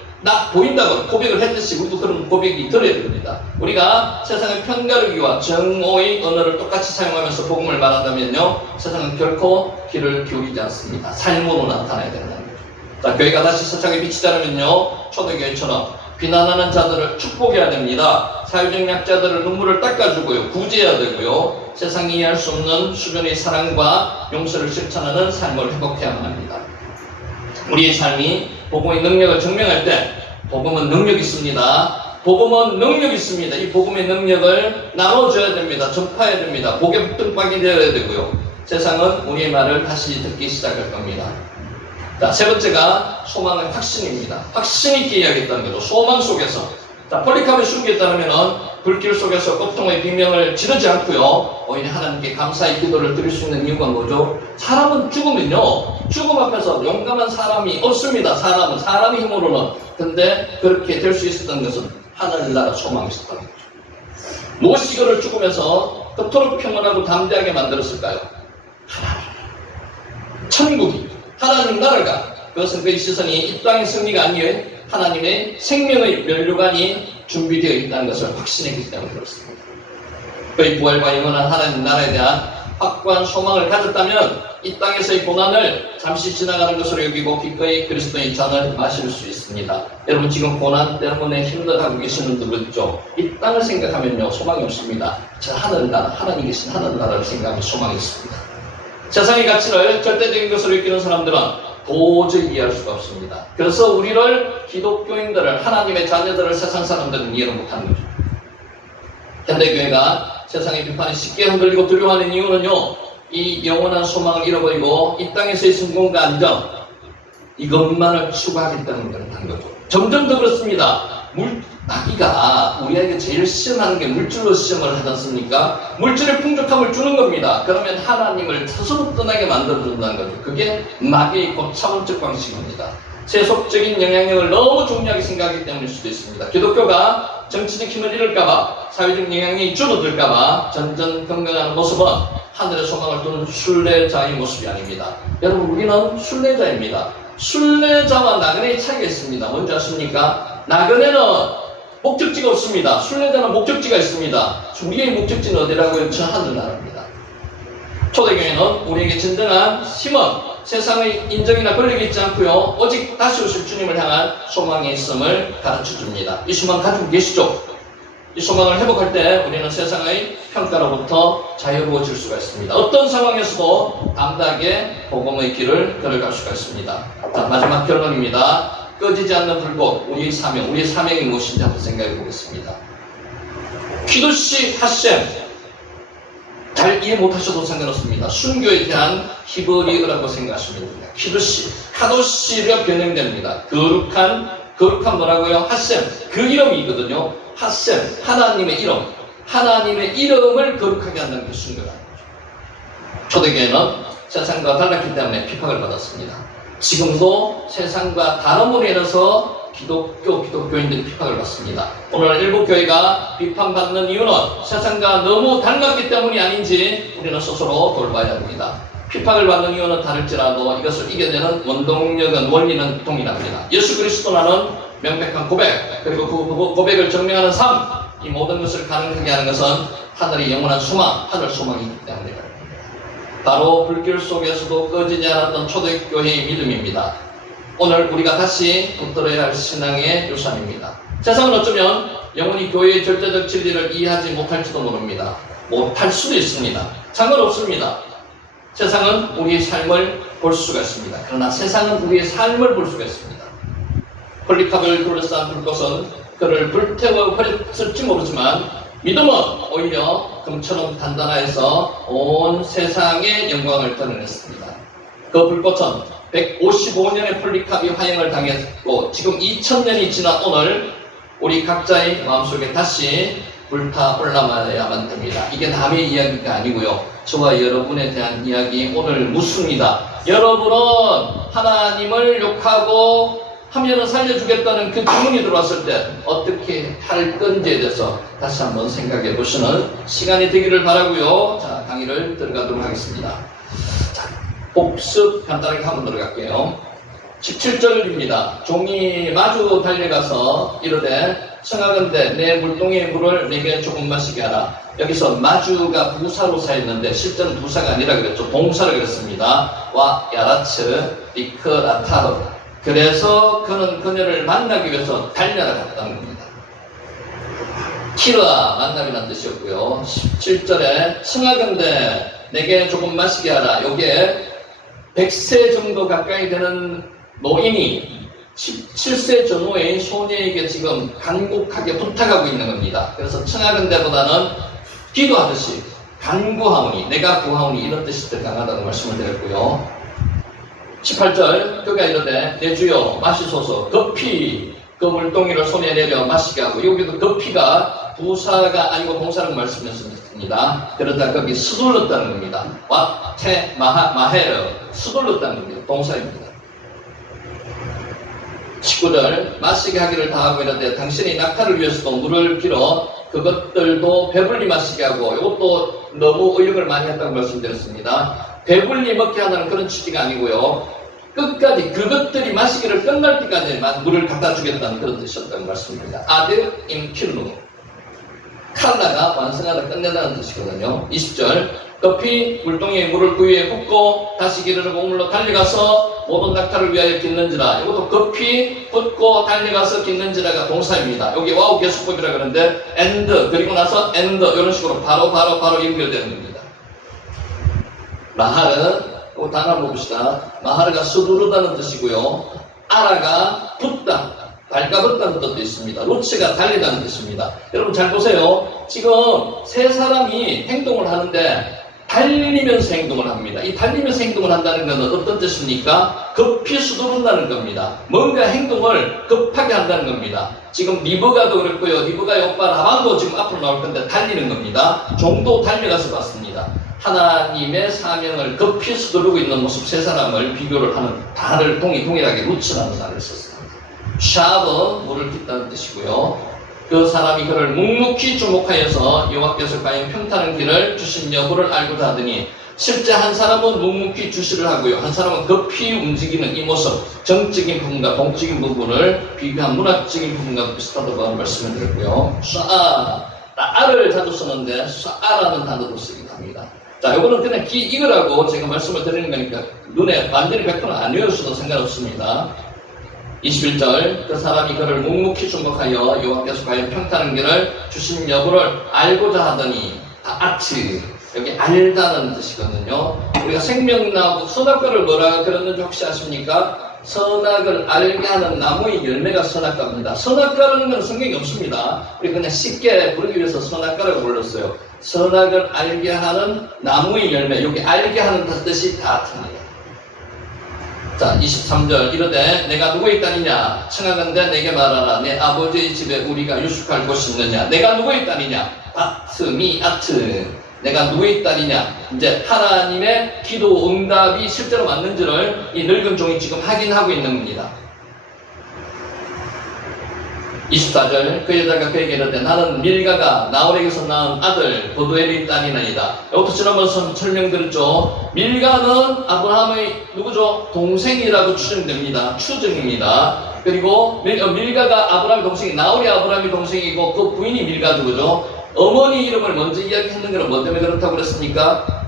보인다고 고백을 했듯이 우리도 그런 고백이 들어야 됩니다. 우리가 세상의 편가르기와 정오의 언어를 똑같이 사용하면서 복음을 말한다면요, 세상은 결코 귀를 기울이지 않습니다. 삶으로 나타나야 된다는 거죠. 자, 교회가 다시 세상에 빛이 되려면요, 초대교회처럼 비난하는 자들을 축복해야 됩니다. 사회적 약자들을 눈물을 닦아주고요, 구제해야 되고요, 세상이 이해할 수 없는 수준의 사랑과 용서를 실천하는 삶을 회복해야만 합니다. 우리의 삶이 복음의 능력을 증명할 때 복음은 능력이 있습니다. 복음은 능력이 있습니다. 이 복음의 능력을 나눠줘야 됩니다. 전파해야 됩니다. 복의 뜰박이 되어야 되고요. 세상은 우리의 말을 다시 듣기 시작할 겁니다. 자, 세 번째가 소망의 확신입니다. 확신 있게 이야기했다는 거죠. 소망 속에서. 자, 폴리캅의 순기에 따르면 불길 속에서 고통의 비명을 지르지 않고요, 오히려 하나님께 감사의 기도를 드릴 수 있는 이유가 뭐죠? 사람은 죽으면요, 죽음 앞에서 용감한 사람이 없습니다. 사람의 힘으로는. 근데 그렇게 될 수 있었던 것은 하늘나라 소망이 있었다는 거죠. 무엇이 이거를 죽으면서 그토록 평온하고 담대하게 만들었을까요? 하나님. 천국이, 하나님 나라가, 그것은 그의 시선이 이 땅의 승리가 아니에요. 하나님의 생명의 면류관이 준비되어 있다는 것을 확신했기 때문에 그렇습니다. 그의 부활과 영원한 하나님 나라에 대한 확고한 소망을 가졌다면 이 땅에서의 고난을 잠시 지나가는 것으로 여기고 기꺼이 그리스도의 잔을 마실 수 있습니다. 여러분 지금 고난 때문에 힘들어하고 계시는 분들 있죠. 이 땅을 생각하면요 소망이 없습니다. 저 하늘나라, 하나님 계신 하늘나라를 생각하면 소망이 있습니다. 세상의 가치를 절대적인 것으로 느끼는 사람들은 도저히 이해할 수가 없습니다. 그래서 우리를 기독교인들을, 하나님의 자녀들을 세상 사람들은 이해를 못하는 거죠. 현대교회가 세상의 비판에 쉽게 흔들리고 두려워하는 이유는요, 이 영원한 소망을 잃어버리고 이 땅에서의 성공과 안정, 이것만을 추구하기 때문에 그렇다는 거죠. 점점 더 그렇습니다. 마귀가 우리에게 제일 시험하는 게 물질로 시험을 하지 않습니까? 물질의 풍족함을 주는 겁니다. 그러면 하나님을 스스로 떠나게 만들어준다는 거죠. 그게 마귀의 고차원적 방식입니다. 세속적인 영향력을 너무 중요하게 생각하기 때문일 수도 있습니다. 기독교가 정치적 힘을 잃을까봐, 사회적 영향력이 줄어들까봐 전전긍긍하는 모습은 하늘의 소망을 두는 순례자의 모습이 아닙니다. 여러분, 우리는 순례자입니다. 순례자와 나그네의 차이가 있습니다. 뭔지 아십니까? 나그네는 목적지가 없습니다. 순례자는 목적지가 있습니다. 우리의 목적지는 어디라고요? 저 하늘나라입니다. 초대교회는 우리에게 진정한 힘은 세상의 인정이나 권력이 있지 않고요, 오직 다시 오실 주님을 향한 소망이 있음을 가르쳐줍니다. 이 소망 가지고 계시죠? 이 소망을 회복할 때 우리는 세상의 평가로부터 자유로워질 수가 있습니다. 어떤 상황에서도 담대하게 복음의 길을 걸어갈 수가 있습니다. 자, 마지막 결론입니다. 꺼지지 않는 불꽃, 우리의 사명이 무엇인지 한번 생각해 보겠습니다. 키두시 하셈, 잘 이해 못하셔도 상관없습니다. 순교에 대한 히브리어라고 생각하시면 됩니다. 키두시, 카도시가 변형됩니다. 거룩한 뭐라고요? 하셈, 그 이름이거든요. 하셈, 하나님의 이름, 하나님의 이름을 거룩하게 한다는 게 순교라는 거죠. 초대교회는 세상과 달랐기 때문에 핍박을 받았습니다. 지금도 세상과 다름으로 인해서 기독교인들이 핍박을 받습니다. 오늘 일부 교회가 비판받는 이유는 세상과 너무 닮았기 때문이 아닌지 우리는 스스로 돌봐야 합니다. 핍박을 받는 이유는 다를지라도 이것을 이겨내는 원동력은, 원리는 동일합니다. 예수 그리스도라는 명백한 고백, 그리고 그 고백을 증명하는 삶, 이 모든 것을 가능하게 하는 것은 하늘의 영원한 소망, 하늘 소망이기 때문입니다. 바로 불길 속에서도 꺼지지 않았던 초대교회의 믿음입니다. 오늘 우리가 다시 붙들어야 할 신앙의 유산입니다. 세상은 어쩌면 영원히 교회의 절대적 진리를 이해하지 못할지도 모릅니다. 못할 수도 있습니다. 상관없습니다. 세상은 우리의 삶을 볼 수가 있습니다. 그러나 세상은 우리의 삶을 볼 수가 있습니다. 폴리카를 둘러싼 불꽃은 그를 불태워 버렸을지 모르지만 믿음은 오히려 금처럼 단단해서 온 세상의 영광을 드러냈습니다. 그 불꽃은 155년의 폴리캅이 화형을 당했고 지금 2000년이 지난 오늘 우리 각자의 마음속에 다시 불타 올라야만 됩니다. 이게 남의 이야기가 아니고요, 저와 여러분에 대한 이야기 오늘 묻습니다. 여러분은 하나님을 욕하고 하면은 살려주겠다는 그 주문이 들어왔을 때 어떻게 할 건지에 대해서 다시 한번 생각해 보시는 시간이 되기를 바라고요. 자, 강의를 들어가도록 하겠습니다. 자, 복습 간단하게 한번 들어갈게요. 17절입니다. 종이 마주 달려가서 이르되 청하건대 내 물동이의 물을 내게 조금 마시게 하라. 여기서 마주가 부사로 사였는데 실제는 부사가 아니라 그랬죠. 동사를 그랬습니다. 와 야라츠 리크라타르. 그래서 그는 그녀를 만나기 위해서 달려나갔다는 겁니다. 키르아, 만남이라는 뜻이었고요. 17절에 청하건대 내게 조금 마시게 하라. 여기에 100세 정도 가까이 되는 노인이 17세 전후의 소녀에게 지금 간곡하게 부탁하고 있는 겁니다. 그래서 청하건대보다는 기도하듯이 간구하오니, 내가 구하오니 이런 뜻이 더 강하다는 말씀을 드렸고요. 18절, 그가 이르되 내 주여 마시소서. 급히 그 물동이를 손에 내려 마시게 하고, 여기도 급히가 부사가 아니고 동사라고 말씀했습니다. 그러다 거기 서둘렀다는 겁니다. 와테 마헤르, 서둘렀다는 겁니다. 동사입니다. 19절, 마시게 하기를 다하고 이르되 당신의 낙타를 위해서도 물을 길어 그것들도 배불리 마시게 하고, 이것도 너무 의역을 많이 했다고 말씀드렸습니다. 배불리 먹게 하는 그런 취지가 아니고요. 끝까지 그것들이 마시기를 끝날 때까지 물을 갖다 주겠다는 그런 뜻이었다는 말씀입니다. 아드 인킬루. 칼라가 완성하다 끝내다는 뜻이거든요. 20절. 급히 물동이에 물을 그 위에 붓고 다시 기르는 곡물로 달려가서 모든 낙타를 위하여 깃는지라. 이것도 급히 붓고 달려가서 깃는지라가 동사입니다. 여기 와우 계수법이라 그러는데 and 그리고 나서 and 이런 식으로 바로 연결되는 겁니다. 마하르, 이거 단어 한번 봅시다. 마하르가 서두르다는 뜻이고요. 아라가 붓다, 발가벗다는 뜻도 있습니다. 루츠가 달리다는 뜻입니다. 여러분 잘 보세요. 지금 세 사람이 행동을 하는데 달리면서 행동을 합니다. 이 달리면서 행동을 한다는 것은 어떤 뜻입니까? 급히 서두른다는 겁니다. 뭔가 행동을 급하게 한다는 겁니다. 지금 리브가도 그랬고요. 리브가의 오빠 라반도 지금 앞으로 나올 건데 달리는 겁니다. 종도 달려가서 봤습니다. 하나님의 사명을 급히 서두르고 있는 모습 세 사람을 비교를 하는 단어를 동일하게 루츠라는 단어를 썼습니다. 샤브, 물을 깃다는 뜻이고요. 그 사람이 그를 묵묵히 주목하여서 여호와께서 과연 평탄한 길을 주신 여부를 알고자 하더니 실제 한 사람은 묵묵히 주시를 하고요. 한 사람은 급히 움직이는 이 모습, 정적인 부분과 동적인 부분을 비교한 문학적인 부분과 비슷하다고 말씀을 드렸고요. 아를 자주 쓰는데 쏴라는 단어도 쓰기도 합니다. 자, 요거는 그냥 이거라고 제가 말씀을 드리는 거니까 눈에 완전히 100% 안 외웠어도 상관없습니다. 21절. 그 사람이 그를 묵묵히 주목하여 여호와께서 과연 평탄한 길을 주신 여부를 알고자 하더니 아트, 여기 알다는 뜻이거든요. 우리가 생명나무 선악과를 뭐라 그랬는지 혹시 아십니까? 선악을 알게 하는 나무의 열매가 선악과입니다. 선악과라는 건 성경이 없습니다. 우리 그냥 쉽게 부르기 위해서 선악과라고 불렀어요. 선악을 알게 하는 나무의 열매, 여기 알게 하는 뜻이 다 틀립니다. 자, 23절. 이르되 내가 누구의 딸이냐? 청하건대 내게 말하라. 내 아버지의 집에 우리가 유숙할 곳이 있느냐? 내가 누구의 딸이냐? 아트. 내가 누구의 딸이냐? 이제 하나님의 기도 응답이 실제로 맞는지를 이 늙은 종이 지금 확인하고 있는 겁니다. 24절. 그 여자가 그에게 이르되 나는 밀가가 나홀에게서 낳은 아들 보두엘의 딸이나이다. 이것도 지난번 설명드렸죠. 밀가는 아브라함의 누구죠? 동생이라고 추정됩니다. 추정입니다. 그리고 밀가가 아브라함의 동생이, 나홀이 아브라함의 동생이고 그 부인이 밀가 누구죠? 어머니 이름을 먼저 이야기했는 것은 뭐 때문에 그렇다고 그랬습니까?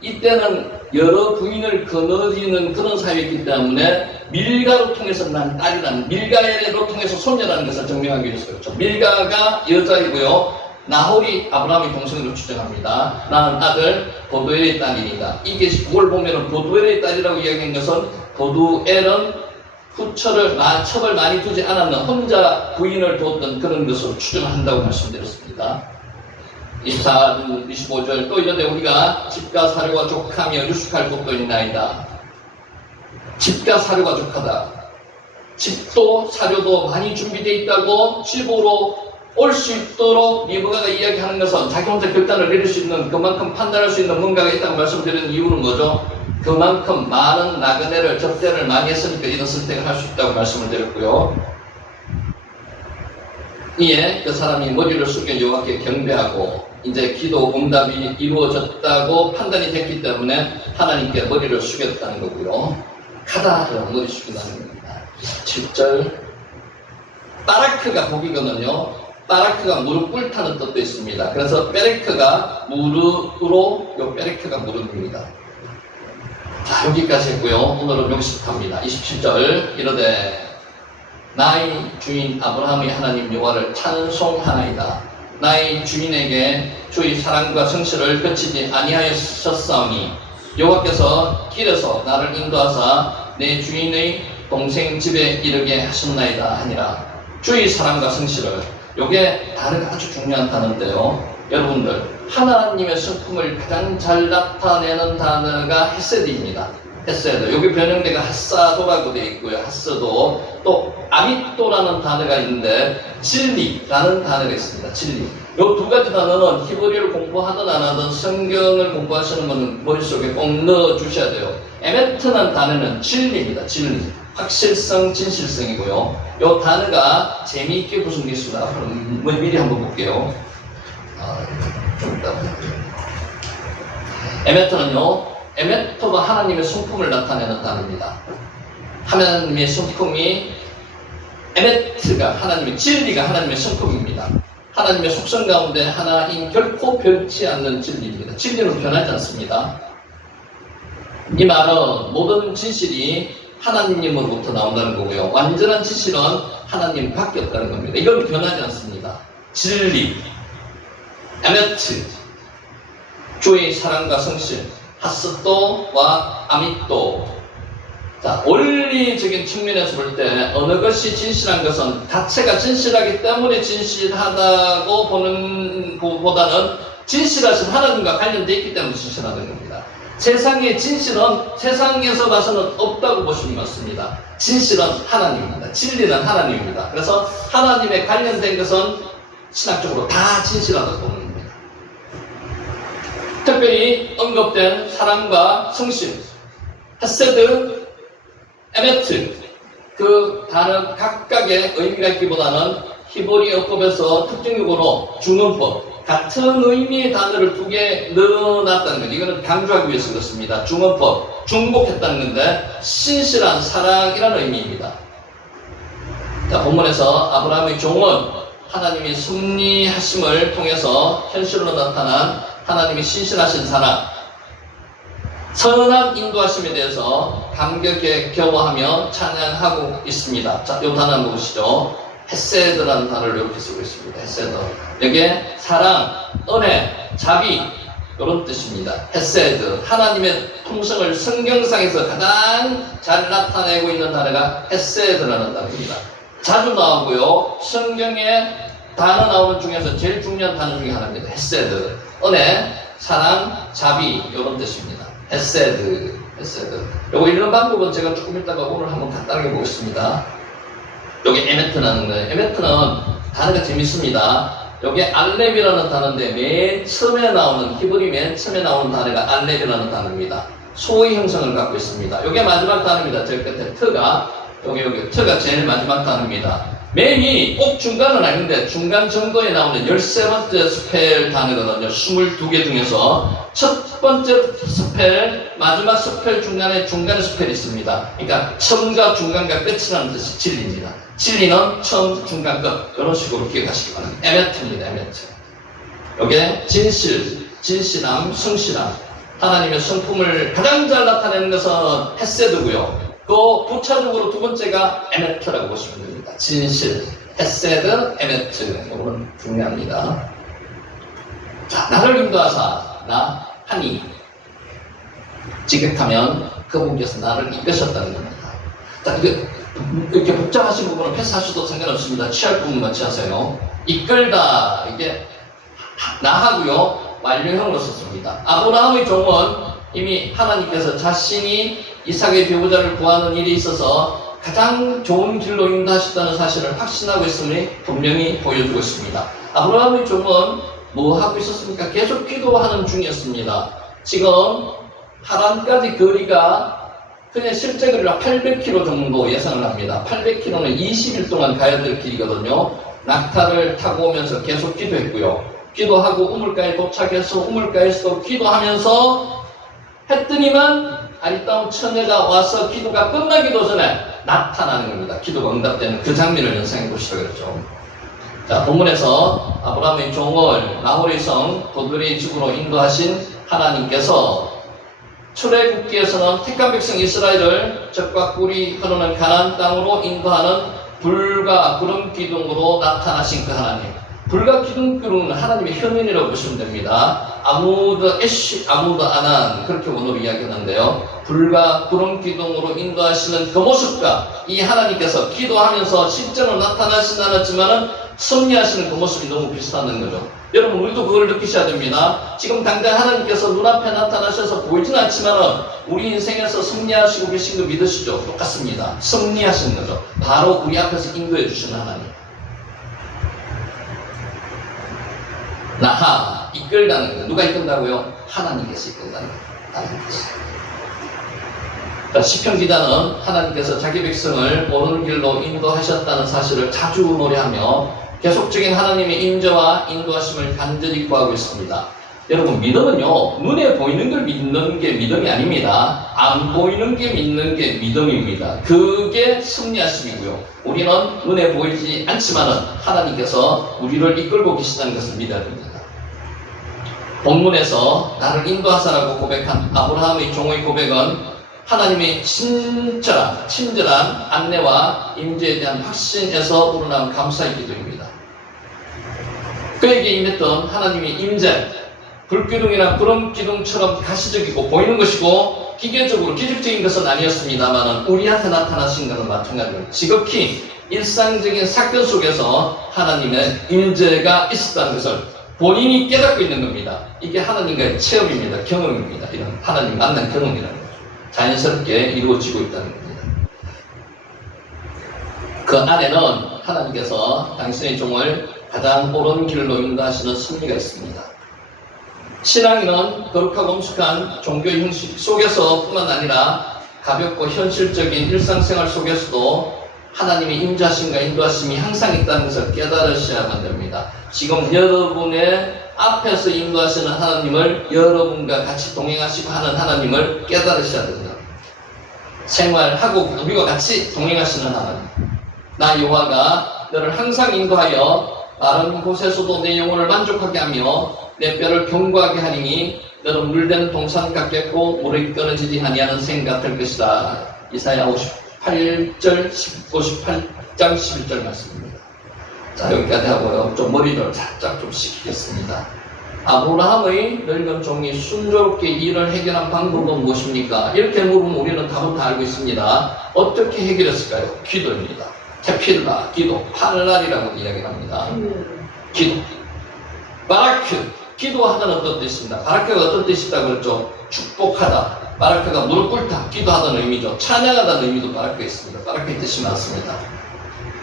이때는 여러 부인을 거느리는 그런 사회이기 때문에 밀가로 통해서 난 딸이라는, 밀가엘로 통해서 손녀라는 것을 증명하기 위해서 그렇죠. 밀가가 여자이고요. 나홀이 아브라함의 동생으로 추정합니다. 나는 아들 보두엘의 딸이니다. 이게 그걸 보면은 보두엘의 딸이라고 이야기한 것은 보두엘은 첩을 많이 두지 않았는 혼자 부인을 두었던 그런 것으로 추정한다고 말씀드렸습니다. 24절, 25절. 또 이런데 우리가 집과 사료가 족하며 유숙할 곳도 있나이다. 집과 사료가 족하다. 집도 사료도 많이 준비되어 있다고 집으로 올 수 있도록 리브가가 이야기하는 것은 자기 혼자 결단을 내릴 수 있는, 그만큼 판단할 수 있는 뭔가가 있다고 말씀드리는 이유는 뭐죠? 그만큼 많은 나그네를 접대를 많이 했으니까 이런 선택을 할 수 있다고 말씀을 드렸고요. 이에 그 사람이 머리를 숙여 여호와께 경배하고 이제 기도 응답이 이루어졌다고 판단이 됐기 때문에 하나님께 머리를 숙였다는 거고요. 카다를 머리 숙인다는 겁니다. 7절. 바라크가 복이거든요. 바라크가 무릎 꿇다는 뜻도 있습니다. 그래서 베레크가 무릎으로, 요 베레크가 무릎입니다. 자, 여기까지 했고요. 오늘은 명식합니다. 27절. 이르되 나의 주인 아브라함의 하나님 여호와를 찬송하나이다. 나의 주인에게 주의 사랑과 성실을 그치지 아니하였사오니 여호와께서 길에서 나를 인도하사 내 주인의 동생 집에 이르게 하셨나이다 하니라. 주의 사랑과 성실을, 요게 단어가 아주 중요한 단어인데요. 여러분들, 하나님의 성품을 가장 잘 나타내는 단어가 헤세드입니다. 헤세드. 여기 변형대가 핫사도라고 되어 있고요. 핫스도. 또 아미또라는 단어가 있는데 진리라는 단어가 있습니다. 진리. 요 두 가지 단어는 히브리어를 공부하든 안 하든 성경을 공부하시는 분은 머릿속에 꼭 넣어주셔야 돼요. 에메트라는 단어는 진리입니다. 진리. 확실성, 진실성이고요. 요 단어가 재미있게 구성되어 있습니다. 그럼 미리 한번 볼게요. 좀 이따. 에메트는요, 에메토가 하나님의 성품을 나타내는 단어입니다. 하나님의 성품이 에메트가 하나님의 진리가 하나님의 성품입니다. 하나님의 속성 가운데 하나인 결코 변치 않는 진리입니다. 진리는 변하지 않습니다. 이 말은 모든 진실이 하나님으로부터 나온다는 거고요. 완전한 진실은 하나님 밖에 없다는 겁니다. 이건 변하지 않습니다. 진리, 에메트, 주의 사랑과 성실, 하스토와 아미토. 자, 원리적인 측면에서 볼 때 어느 것이 진실한 것은 자체가 진실하기 때문에 진실하다고 보는 것보다는 진실하신 하나님과 관련되어 있기 때문에 진실하는 겁니다. 세상의 진실은 세상에서 봐서는 없다고 보시면 맞습니다. 진실은 하나님입니다. 진리는 하나님입니다. 그래서 하나님에 관련된 것은 신학적으로 다 진실하다고 보는 겁니다. 특별히 언급된 사랑과 성실, 헤세드, 에메트, 그 단어 각각의 의미가 있기보다는 히브리어법에서 특징적으로 중언법, 같은 의미의 단어를 두 개 넣어놨다는 거죠. 이거는 강조하기 위해서 그렇습니다. 중언법, 중복했다는 건데 신실한 사랑이라는 의미입니다. 자, 본문에서 아브라함의 종은 하나님이 섭리하심을 통해서 현실로 나타난 하나님이 신실하신 사랑, 선한 인도하심에 대해서 감격에 겨워하며 찬양하고 있습니다. 자, 이 단어 한번 보시죠. 헤세드라는 단어를 이렇게 쓰고 있습니다. 헤세드. 여기에 사랑, 은혜, 자비 이런 뜻입니다. 헤세드. 하나님의 품성을 성경상에서 가장 잘 나타내고 있는 단어가 헤세드라는 단어입니다. 자주 나오고요. 성경에 단어 나오는 중에서 제일 중요한 단어 중에 하나입니다. 헤세드. 은혜, 사랑, 자비 이런 뜻입니다. 헤세드. 요거 읽는 방법은 제가 조금 이따가 오늘 한번 간단하게 보겠습니다. 여기 에메트라는 거예요. 에메트는 단어가 재밌습니다. 여기 알렙이라는 단어인데 맨 처음에 나오는 히브리 맨 처음에 나오는 단어가 알렙이라는 단어입니다. 소의 형성을 갖고 있습니다. 여기 마지막 단어입니다. 저 끝에 트가 여기 트가 제일 마지막 단어입니다. 맨이 꼭 중간은 아닌데 중간 정도에 나오는 13번째 스펠 단어거든요. 22개 중에서 첫 번째 스펠, 마지막 스펠 중간에 스펠이 있습니다. 그러니까 처음과 중간과 끝이라는 뜻이 진리입니다. 진리는 처음, 중간, 끝 이런 식으로 기억하시기 바랍니다. 에메트입니다. 에메트. 이게 진실, 진실함, 성실함, 하나님의 성품을 가장 잘 나타내는 것은 헤세드고요. 그 부차적으로 두 번째가 에메트라고 보시면 됩니다. 진실, 헤세드, 에메트. 이거는 중요합니다. 자, 나를 인도하사, 나 하니 지극하면 그분께서 나를 이끄셨다는 겁니다. 자, 이렇게 복잡하신 부분은 패스하셔도 상관없습니다. 취할 부분만 취하세요. 이끌다, 이게 나하고요, 완료형으로 썼습니다. 아브라함의 종은 이미 하나님께서 자신이 이삭의 배우자를 구하는 일에 있어서 가장 좋은 길로 인도하셨다는 사실을 확신하고 있음을 분명히 보여주고 있습니다. 아브라함의 종은 뭐 하고 있었습니까? 계속 기도하는 중이었습니다. 지금 하란까지 거리가 그냥 실제 거리가 800km 정도 예상을 합니다. 800km는 20일 동안 가야 될 길이거든요. 낙타를 타고 오면서 계속 기도했고요. 기도하고 우물가에 도착해서 우물가에서도 기도하면서 했더니만 아리따운 처녀가 와서 기도가 끝나기도 전에 나타나는 겁니다. 기도가 응답되는 그 장면을 연상해 보시라고 그랬죠. 자, 본문에서 아브라함의 종을 나홀의 성 도들의 집으로 인도하신 하나님께서 출애굽기에서는 택한 백성 이스라엘을 젖과 꿀이 흐르는 가나안 땅으로 인도하는 불과 구름 기둥으로 나타나신 그 하나님. 불과 기둥은 하나님의 현인이라고 보시면 됩니다. 아무드 애쉬, 아무드 아난 그렇게 원어로 이야기하는데요. 불과 구름 기둥으로 인도하시는 그 모습과 이 하나님께서 기도하면서 실제로 나타나시진 않았지만은 섭리하시는 그 모습이 너무 비슷하다는 거죠. 여러분, 우리도 그걸 느끼셔야 됩니다. 지금 당장 하나님께서 눈앞에 나타나셔서 보이진 않지만은 우리 인생에서 섭리하시고 계신 거 믿으시죠? 똑같습니다. 섭리하시는 거죠. 바로 우리 앞에서 인도해 주시는 하나님. 나하, 이끌다는 거. 누가 이끈다고요? 하나님께서 이끈다는 거. 하나님께서. 시편 기자는 하나님께서 자기 백성을 옳은 길로 인도하셨다는 사실을 자주 노래하며 계속적인 하나님의 인도와 인도하심을 간절히 구하고 있습니다. 여러분, 믿음은요, 눈에 보이는 걸 믿는 게 믿음이 아닙니다. 안 보이는 게 믿는 게 믿음입니다. 그게 승리하심이고요. 우리는 눈에 보이지 않지만은 하나님께서 우리를 이끌고 계시다는 것을 믿어야 됩니다. 본문에서 나를 인도하사라고 고백한 아브라함의 종의 고백은 하나님의 친절한 안내와 임재에 대한 확신에서 우러나온 감사의 기도입니다. 그에게 임했던 하나님의 임재, 불기둥이나 구름기둥처럼 가시적이고 보이는 것이고 기계적으로 기적적인 것은 아니었습니다만 우리한테 나타나신 것은 마찬가지로 지극히 일상적인 사건 속에서 하나님의 임재가 있었다는 것을 본인이 깨닫고 있는 겁니다. 이게 하나님과의 체험입니다. 경험입니다. 이런 하나님 만난 경험이라는 거죠. 자연스럽게 이루어지고 있다는 겁니다. 그 안에는 하나님께서 당신의 종을 가장 옳은 길로 인도하시는 섭리가 있습니다. 신앙인은 거룩하고 엄숙한 종교의 형식 속에서 뿐만 아니라 가볍고 현실적인 일상생활 속에서도 하나님의 임재하심과 인도하심이 항상 있다는 것을 깨달으셔야만 됩니다. 지금 여러분의 앞에서 인도하시는 하나님을 여러분과 같이 동행하시고 하는 하나님을 깨달으셔야 됩니다. 생활하고 우리와 같이 동행하시는 하나님. 나 여호와가 너를 항상 인도하여 바른 곳에서도 내 영혼을 만족하게 하며 내 뼈를 견고하게 하리니 너는 물된 동산 같겠고 물이 끊어지지 아니하는 생 같을 것이다. 이사야 58장 11절 말씀입니다. 자, 여기까지 하고요. 좀 머리를 살짝 좀 식히겠습니다. 아브라함의 늙은 종이 순조롭게 일을 해결한 방법은 무엇입니까? 이렇게 물으면 우리는 답은 다 알고 있습니다. 어떻게 해결했을까요? 기도입니다. 테필라, 기도, 팔날이라고 이야기를 합니다. 기도. 바라크, 기도하다는 어떤 뜻입니다. 바라크가 어떤 뜻이다 그랬죠? 축복하다. 바라크가 무릎 꿇다, 기도하다는 의미죠. 찬양하다는 의미도 바라크에 있습니다. 바라크의 뜻이 많습니다.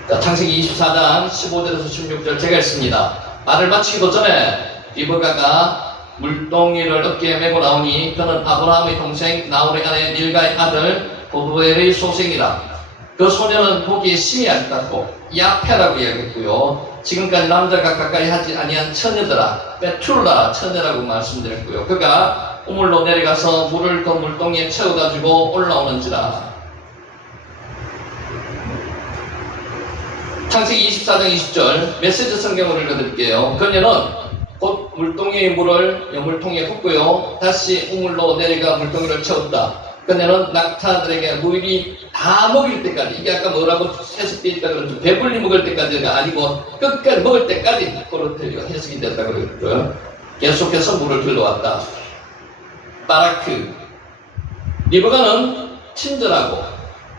자, 창세기 24장 15절에서 16절 제가 읽습니다. 말을 마치기도 전에 리브가가 물동이를 어깨에 메고 나오니 그는 아브라함의 동생 나홀의 아내 밀가의 아들 보두엘의 소생이라. 그 소녀는 보기에 심히 아름답고 야페라고 이야기했고요. 지금까지 남자가 가까이 하지 아니한 처녀들아, 베툴라 처녀라고 말씀드렸고요. 그가 우물로 내려가서 물을 그 물동이에 채워가지고 올라오는지라. 창세기 24장 20절 메시지 성경을 읽어드릴게요. 그녀는 곧 물동이의 물을 물통에 붓고요. 다시 우물로 내려가 물동이를 채웠다. 그녀는 낙타들에게 물이 다 먹일 때까지, 이게 아까 뭐라고 해석되어 있다 그랬죠. 배불리 먹을 때까지가 아니고 끝까지 먹을 때까지 그렇게 해석이 됐다고 그랬고요. 계속해서 물을 길러왔다. 바라크. 리브가는 친절하고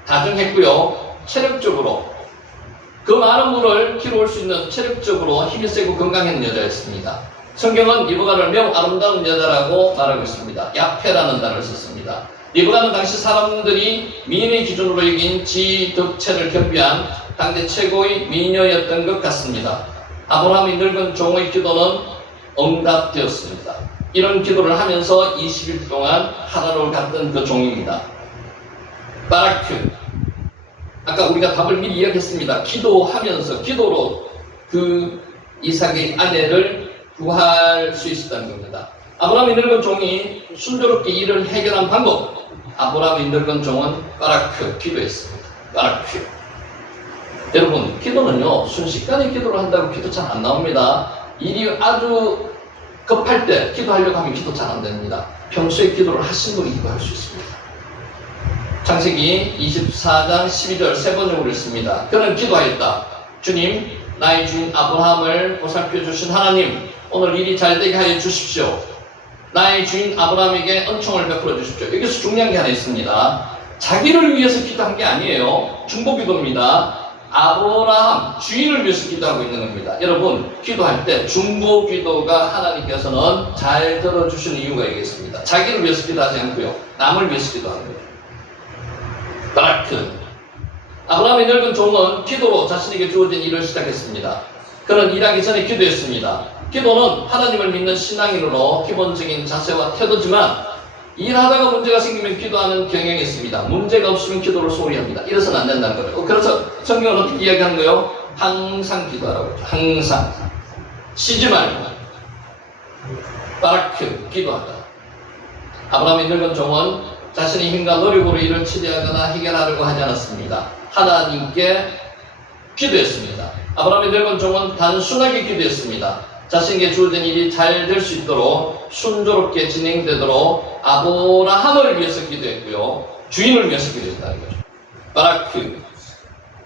다정했고요. 체력적으로 그 많은 물을 길어올 수 있는 체력적으로 힘이 세고 건강한 여자였습니다. 성경은 리브가를 매우 아름다운 여자라고 말하고 있습니다. 야페라는 단어를 썼습니다. 리브가는 당시 사람들이 미인의 기준으로 여긴 지덕체를 겸비한 당대 최고의 미녀였던 것 같습니다. 아브라함이 늙은 종의 기도는 응답되었습니다. 이런 기도를 하면서 20일 동안 하나로 갔던 그 종입니다. 바라크. 아까 우리가 답을 미리 이야기했습니다. 기도하면서 기도로 그 이삭의 아내를 구할 수 있었다는 겁니다. 아브라함이 늙은 종이 순조롭게 일을 해결한 방법. 아브라함이 늙은 종은 바라크, 기도했습니다. 바라크. 여러분, 기도는요, 순식간에 기도를 한다고 기도 잘 안 나옵니다. 일이 아주 급할 때 기도하려고 하면 기도 잘 안 됩니다. 평소에 기도를 하신 분이 기도할 수 있습니다. 창세기 24장 12절 세 번역으로 읽습니다. 그는 기도하였다. 주님, 나의 주인 아브라함을 보살펴 주신 하나님, 오늘 일이 잘 되게 하여 주십시오. 나의 주인 아브라함에게 은총을 베풀어 주십시오. 여기서 중요한 게 하나 있습니다. 자기를 위해서 기도한 게 아니에요. 중보기도입니다. 아브라함, 주인을 위해서 기도하고 있는 겁니다. 여러분, 기도할 때 중보기도가 하나님께서는 잘 들어주시는 이유가 있겠습니다. 자기를 위해서 기도하지 않고요. 남을 위해서 기도하는 거예요. 바라크. 아브라함의 늙은 종은 기도로 자신에게 주어진 일을 시작했습니다. 그는 일하기 전에 기도했습니다. 기도는 하나님을 믿는 신앙인으로 기본적인 자세와 태도지만 일하다가 문제가 생기면 기도하는 경향이 있습니다. 문제가 없으면 기도를 소홀히 합니다. 이래서는 안 된다는 거죠. 그래서 성경은 어떻게 이야기하는 거예요? 항상 기도하라고 했죠. 항상. 쉬지 말고. 바라크, 기도하다. 아브라함의 늙은 종은 자신의 힘과 노력으로 일을 처리하거나 해결하려고 하지 않았습니다. 하나님께 기도했습니다. 아브라함의 늙은 종은 단순하게 기도했습니다. 자신에게 주어진 일이 잘 될 수 있도록 순조롭게 진행되도록 아브라함을 위해서 기도했고요. 주인을 위해서 기도했다는 거죠. 바라크,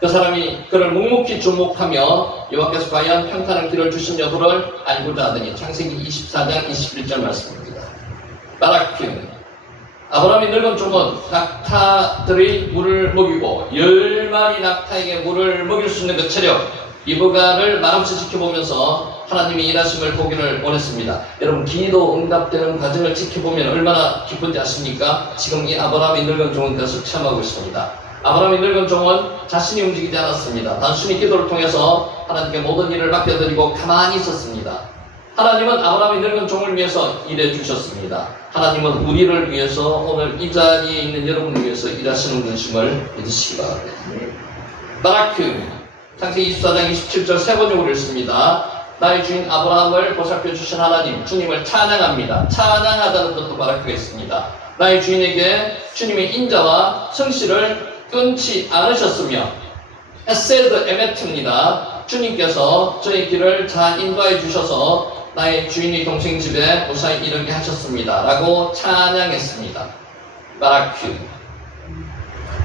그 사람이 그를 묵묵히 주목하며 여호와께서 과연 평탄한 길을 주신 여부를 알고자 하더니 창세기 24장 21절 말씀입니다. 바라크, 아브라함이 늙은 종은 낙타들의 물을 먹이고 10마리 낙타에게 물을 먹일 수 있는 그 체력, 이 부가를 마음껏 지켜보면서 하나님이 일하심을 보기를 원했습니다. 여러분, 기도 응답되는 과정을 지켜보면 얼마나 기쁜지 아십니까? 지금 이 아브라함이 늙은 종은 그것을 체험하고 있습니다. 아브라함이 늙은 종은 자신이 움직이지 않았습니다. 단순히 기도를 통해서 하나님께 모든 일을 맡겨드리고 가만히 있었습니다. 하나님은 아브라함이 늙은 종을 위해서 일해 주셨습니다. 하나님은 우리를 위해서 오늘 이 자리에 있는 여러분을 위해서 일하시는 분심을 믿으시기 바랍니다. 바라크, 창세기 24장 27절 세 번역으로 읽습니다. 나의 주인 아브라함을 보살펴 주신 하나님, 주님을 찬양합니다. 찬양하다는 뜻도 바라크가 있습니다. 나의 주인에게 주님의 인자와 성실을 끊지 않으셨으며, 에세드 에메트입니다. 주님께서 저의 길을 잘 인도해 주셔서 나의 주인의 동생 집에 무사히 이르게 하셨습니다. 라고 찬양했습니다. 바라크,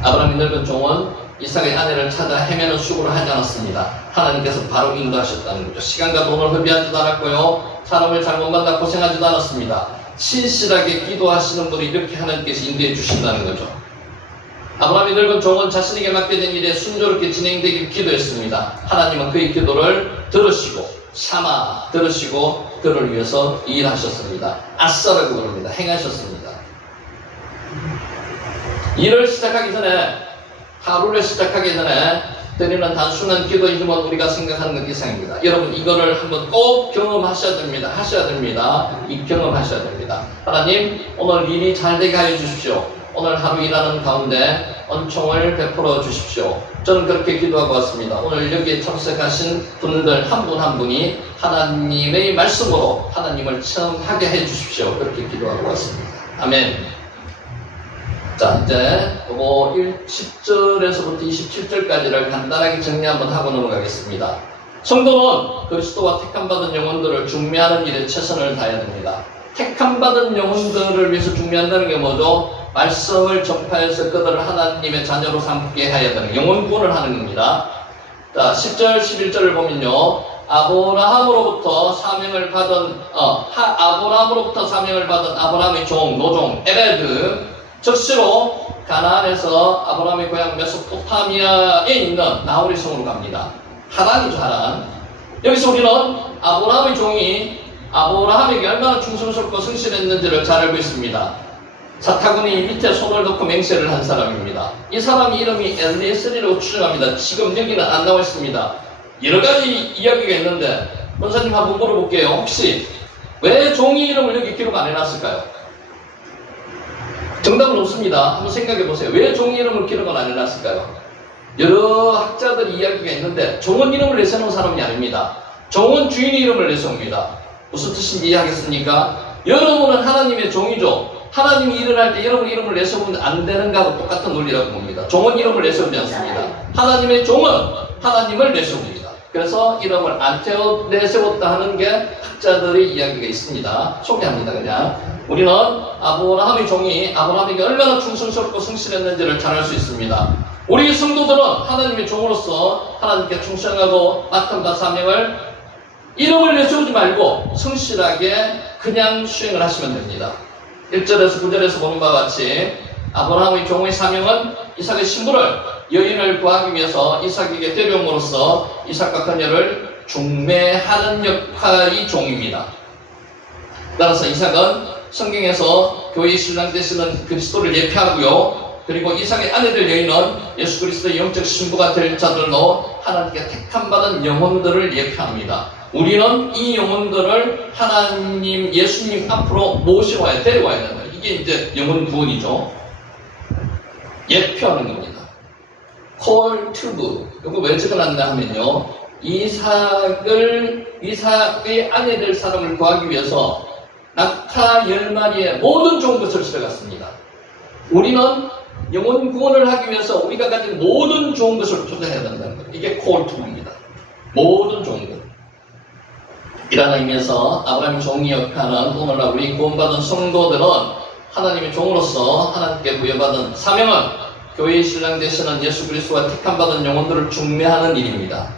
아브라함이 늙은 종은 이삭의 아내를 찾아 헤매는 수고를 하지 않았습니다. 하나님께서 바로 인도하셨다는 거죠. 시간과 돈을 허비하지도 않았고요. 사람을 잘못 만나 고생하지도 않았습니다. 신실하게 기도하시는 분이 이렇게 하나님께서 인도해 주신다는 거죠. 아브라함이 늙은 종은 자신에게 맡겨진 일에 순조롭게 진행되길 기도했습니다. 하나님은 그의 기도를 들으시고 참아 들으시고 그를 위해서 일하셨습니다. 아싸라고 부릅니다. 행하셨습니다. 일을 시작하기 전에, 하루를 시작하기 전에 드리는 단순한 기도의 힘은 우리가 생각하는 것 이상입니다. 여러분, 이거를 한번 꼭 경험하셔야 됩니다. 하셔야 됩니다. 이 경험하셔야 됩니다. 하나님, 오늘 일이 잘 되게 하여 주십시오. 오늘 하루 일하는 가운데 은총을 베풀어 주십시오. 저는 그렇게 기도하고 왔습니다. 오늘 여기에 참석하신 분들 한 분 한 분이 하나님의 말씀으로 하나님을 체험하게 해 주십시오. 그렇게 기도하고 왔습니다. 아멘. 자, 이제 10절에서부터 27절까지를 간단하게 정리 한번 하고 넘어가겠습니다. 성도는 그리스도와 택함받은 영혼들을 중매하는 일에 최선을 다해야 됩니다. 택함받은 영혼들을 위해서 중매한다는 게 뭐죠? 말씀을 전파해서 그들을 하나님의 자녀로 삼게 해야 되는 영혼 구원을 하는 겁니다. 자, 10절, 11절을 보면요. 아브라함으로부터 사명을 받은 아브라함의 종, 노종, 에베드, 즉시로 가나안에서 아브라함의 고향 메소포타미아에 있는 나홀의 성으로 갑니다. 하란이죠, 하란. 여기서 우리는 아브라함의 종이 아브라함에게 얼마나 충성스럽고 성실했는지를 잘 알고 있습니다. 사타구니 밑에 손을 넣고 맹세를 한 사람입니다. 이 사람 이름이 엘리에셀이라고 추정합니다. 지금 여기는 안 나와 있습니다. 여러 가지 이야기가 있는데 권사님 한번 물어볼게요. 혹시 왜 종이 이름을 여기 기록 안 해놨을까요? 정답은 없습니다. 한번 생각해 보세요. 왜 종이 이름을 기록을 안 해놨을까요? 여러 학자들이 이야기가 있는데 종은 이름을 내세우는 사람이 아닙니다. 종은 주인의 이름을 내세웁니다. 무슨 뜻인지 이해하겠습니까? 여러분은 하나님의 종이죠. 하나님이 일을 할 때 여러분 이름을 내세우면 안 되는가 하고 똑같은 논리라고 봅니다. 종은 이름을 내세우지 않습니다. 하나님의 종은 하나님을 내세웁니다. 그래서 이름을 안 내세웠다 하는 게 학자들의 이야기가 있습니다. 소개합니다. 그냥 우리는 아브라함의 종이 아브라함에게 얼마나 충성스럽고 성실했는지를 잘 알 수 있습니다. 우리 성도들은 하나님의 종으로서 하나님께 충성하고 맡은 바 사명을 이름을 내세우지 말고 성실하게 그냥 수행을 하시면 됩니다. 1절에서 9절에서 보는 바와 같이 아브라함의 종의 사명은 이삭의 신부를, 여인을 구하기 위해서 이삭에게 데려옴으로써 이삭과 그녀를 중매하는 역할이 종입니다. 따라서 이삭은 성경에서 교회의 신랑 되시는 그리스도를 예표하고요. 그리고 이삭의 아내들 여인은 예수 그리스도의 영적 신부가 될 자들로 하나님께 택함받은 영혼들을 예표합니다. 우리는 이 영혼들을 하나님, 예수님 앞으로 모셔와야, 데려와야 된다. 이게 이제 영혼 구원이죠. 예표하는 겁니다. 콜 튜브. 이거 왜 적어놨나 하면요. 이삭의 아내들 사람을 구하기 위해서 낙타 10마리의 모든 좋은 것을 실어갔습니다. 우리는 영혼 구원을 하기 위해서 우리가 가진 모든 좋은 것을 투자해야 된다는 거예요. 이게 콜투입니다. 모든 좋은 것. 이라는 의미에서 아브라함이 종이 역할하는 오늘날 우리 구원받은 성도들은 하나님의 종으로서 하나님께 부여받은 사명은 교회의 신랑 되시는 예수 그리스도와 택함받은 영혼들을 중매하는 일입니다.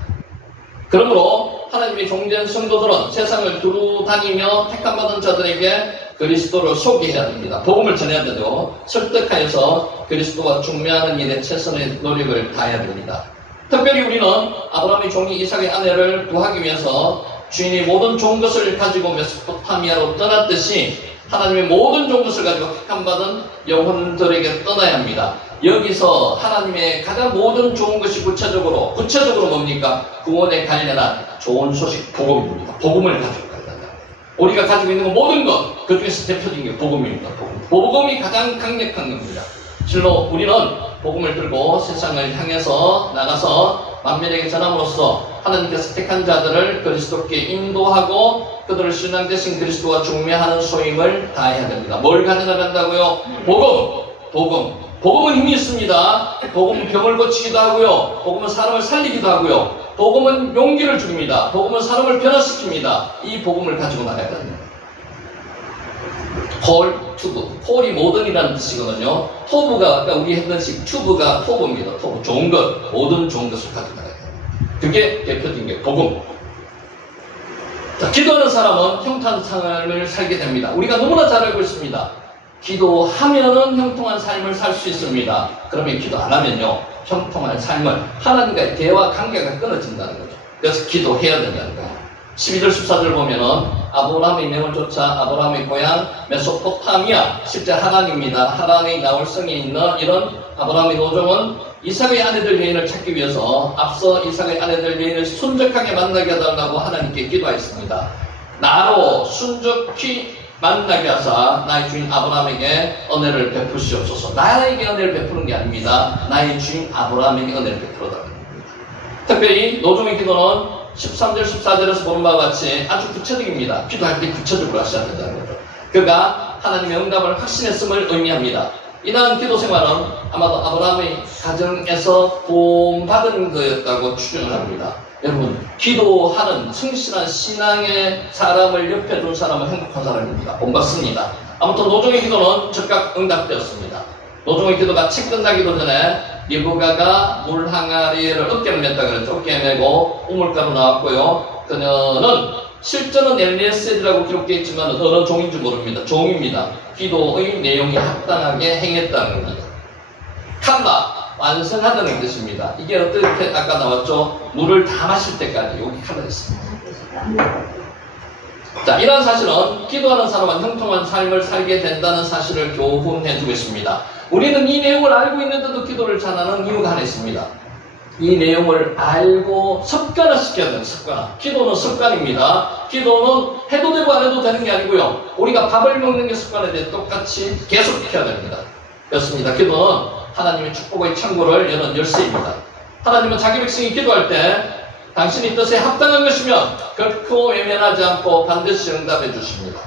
그러므로 하나님의 종된 성도들은 세상을 두루 다니며 택함받은 자들에게 그리스도를 소개해야 됩니다. 복음을 전해야 되고 설득하여서 그리스도와 중매하는 일에 최선의 노력을 다해야 됩니다. 특별히 우리는 아브라함의 종이 이삭의 아내를 구하기 위해서 주인이 모든 좋은 것을 가지고 메소포타미아로 떠났듯이 하나님의 모든 좋은 것을 가지고 택함받은 영혼들에게 떠나야 합니다. 여기서 하나님의 가장 모든 좋은 것이 구체적으로 뭡니까? 구원에 관련한 좋은 소식, 복음입니다. 복음을 가지고 가야 된다. 우리가 가지고 있는 모든 것, 그 중에서 대표적인 게 복음입니다. 복음이 가장 강력한 겁니다. 실로 우리는 복음을 들고 세상을 향해서 나가서 만민에게 전함으로써 하나님께서 택한 자들을 그리스도께 인도하고 그들을 신앙 대신 그리스도와 중매하는 소임을 다해야 됩니다. 뭘 가져나간다고요? 복음. 복음은 힘이 있습니다. 복음은 병을 고치기도 하고요. 복음은 사람을 살리기도 하고요. 복음은 용기를 줍니다. 복음은 사람을 변화시킵니다. 이 복음을 가지고 나가야 됩니다. 콜투브, 콜이 모든이라는 뜻이거든요. 토브가 아까 우리 했던 식 투브가 토브입니다. 토브, 좋은 것, 모든 좋은 것을 가지고 나가야 됩니다. 그게 대표적인 게 복음. 자, 기도하는 사람은 형통한 삶을 살게 됩니다. 우리가 너무나 잘 알고 있습니다. 기도하면은 형통한 삶을 살 수 있습니다. 그러면 기도 안 하면요, 형통한 삶을 하나님과의 대화 관계가 끊어진다는 거죠. 그래서 기도해야 된다는 거예요. 12절 14절 보면은 아브라함의 명을 쫓아 아브라함의 고향 메소포타미아, 실제 하란입니다. 하란의 나홀성이 있는 이런 아브라함의 노종은 이삭의 아내들 여인을 찾기 위해서 앞서 이삭의 아내들 여인을 순적하게 만나게 해달라고 하나님께 기도했습니다. 나로 순적히 만나게 하사 나의 주인 아브라함에게 은혜를 베푸시옵소서. 나에게 은혜를 베푸는 게 아닙니다. 나의 주인 아브라함에게 은혜를 베풀어달라는 겁니다. 특별히 노종의 기도는 13절 14절에서 보는 바와 같이 아주 구체적입니다. 기도할 때 구체적으로 하셔야 된다는 거죠. 그가 하나님의 응답을 확신했음을 의미합니다. 이러한 기도 생활은 아마도 아브라함의 가정에서 도움받은 거였다고 추정을 합니다. 여러분, 기도하는 성실한 신앙의 사람을 옆에 둔 사람은 행복한 사람입니다. 본받습니다. 아무튼 노종의 기도는 즉각 응답되었습니다. 노종의 기도가 채 끝나기도 전에 리브가가 물 항아리를 어깨를 맸다 그랬죠. 어깨에 메고 우물가로 나왔고요. 그녀는 실제는 엘리에셀이라고 기록되어 있지만 어느 종인지 모릅니다. 종입니다. 기도의 내용이 합당하게 행했다는 겁니다. 칼라, 완성하다는 뜻입니다. 이게 어떻게 아까 나왔죠? 물을 다 마실 때까지 여기 칼라 있습니다. 자, 이러한 사실은 기도하는 사람은 형통한 삶을 살게 된다는 사실을 교훈해 주고 있습니다. 우리는 이 내용을 알고 있는데도 기도를 잘하는 이유가 하나 있습니다. 이 내용을 알고 습관화시켜야 돼요. 습관화. 기도는 습관입니다. 기도는 해도 되고 안 해도 되는 게 아니고요. 우리가 밥을 먹는 게 습관에 대해 똑같이 계속해야 됩니다. 그렇습니다. 기도는 하나님의 축복의 창고를 여는 열쇠입니다. 하나님은 자기 백성이 기도할 때 당신이 뜻에 합당한 것이면 결코 외면하지 않고 반드시 응답해 주십니다.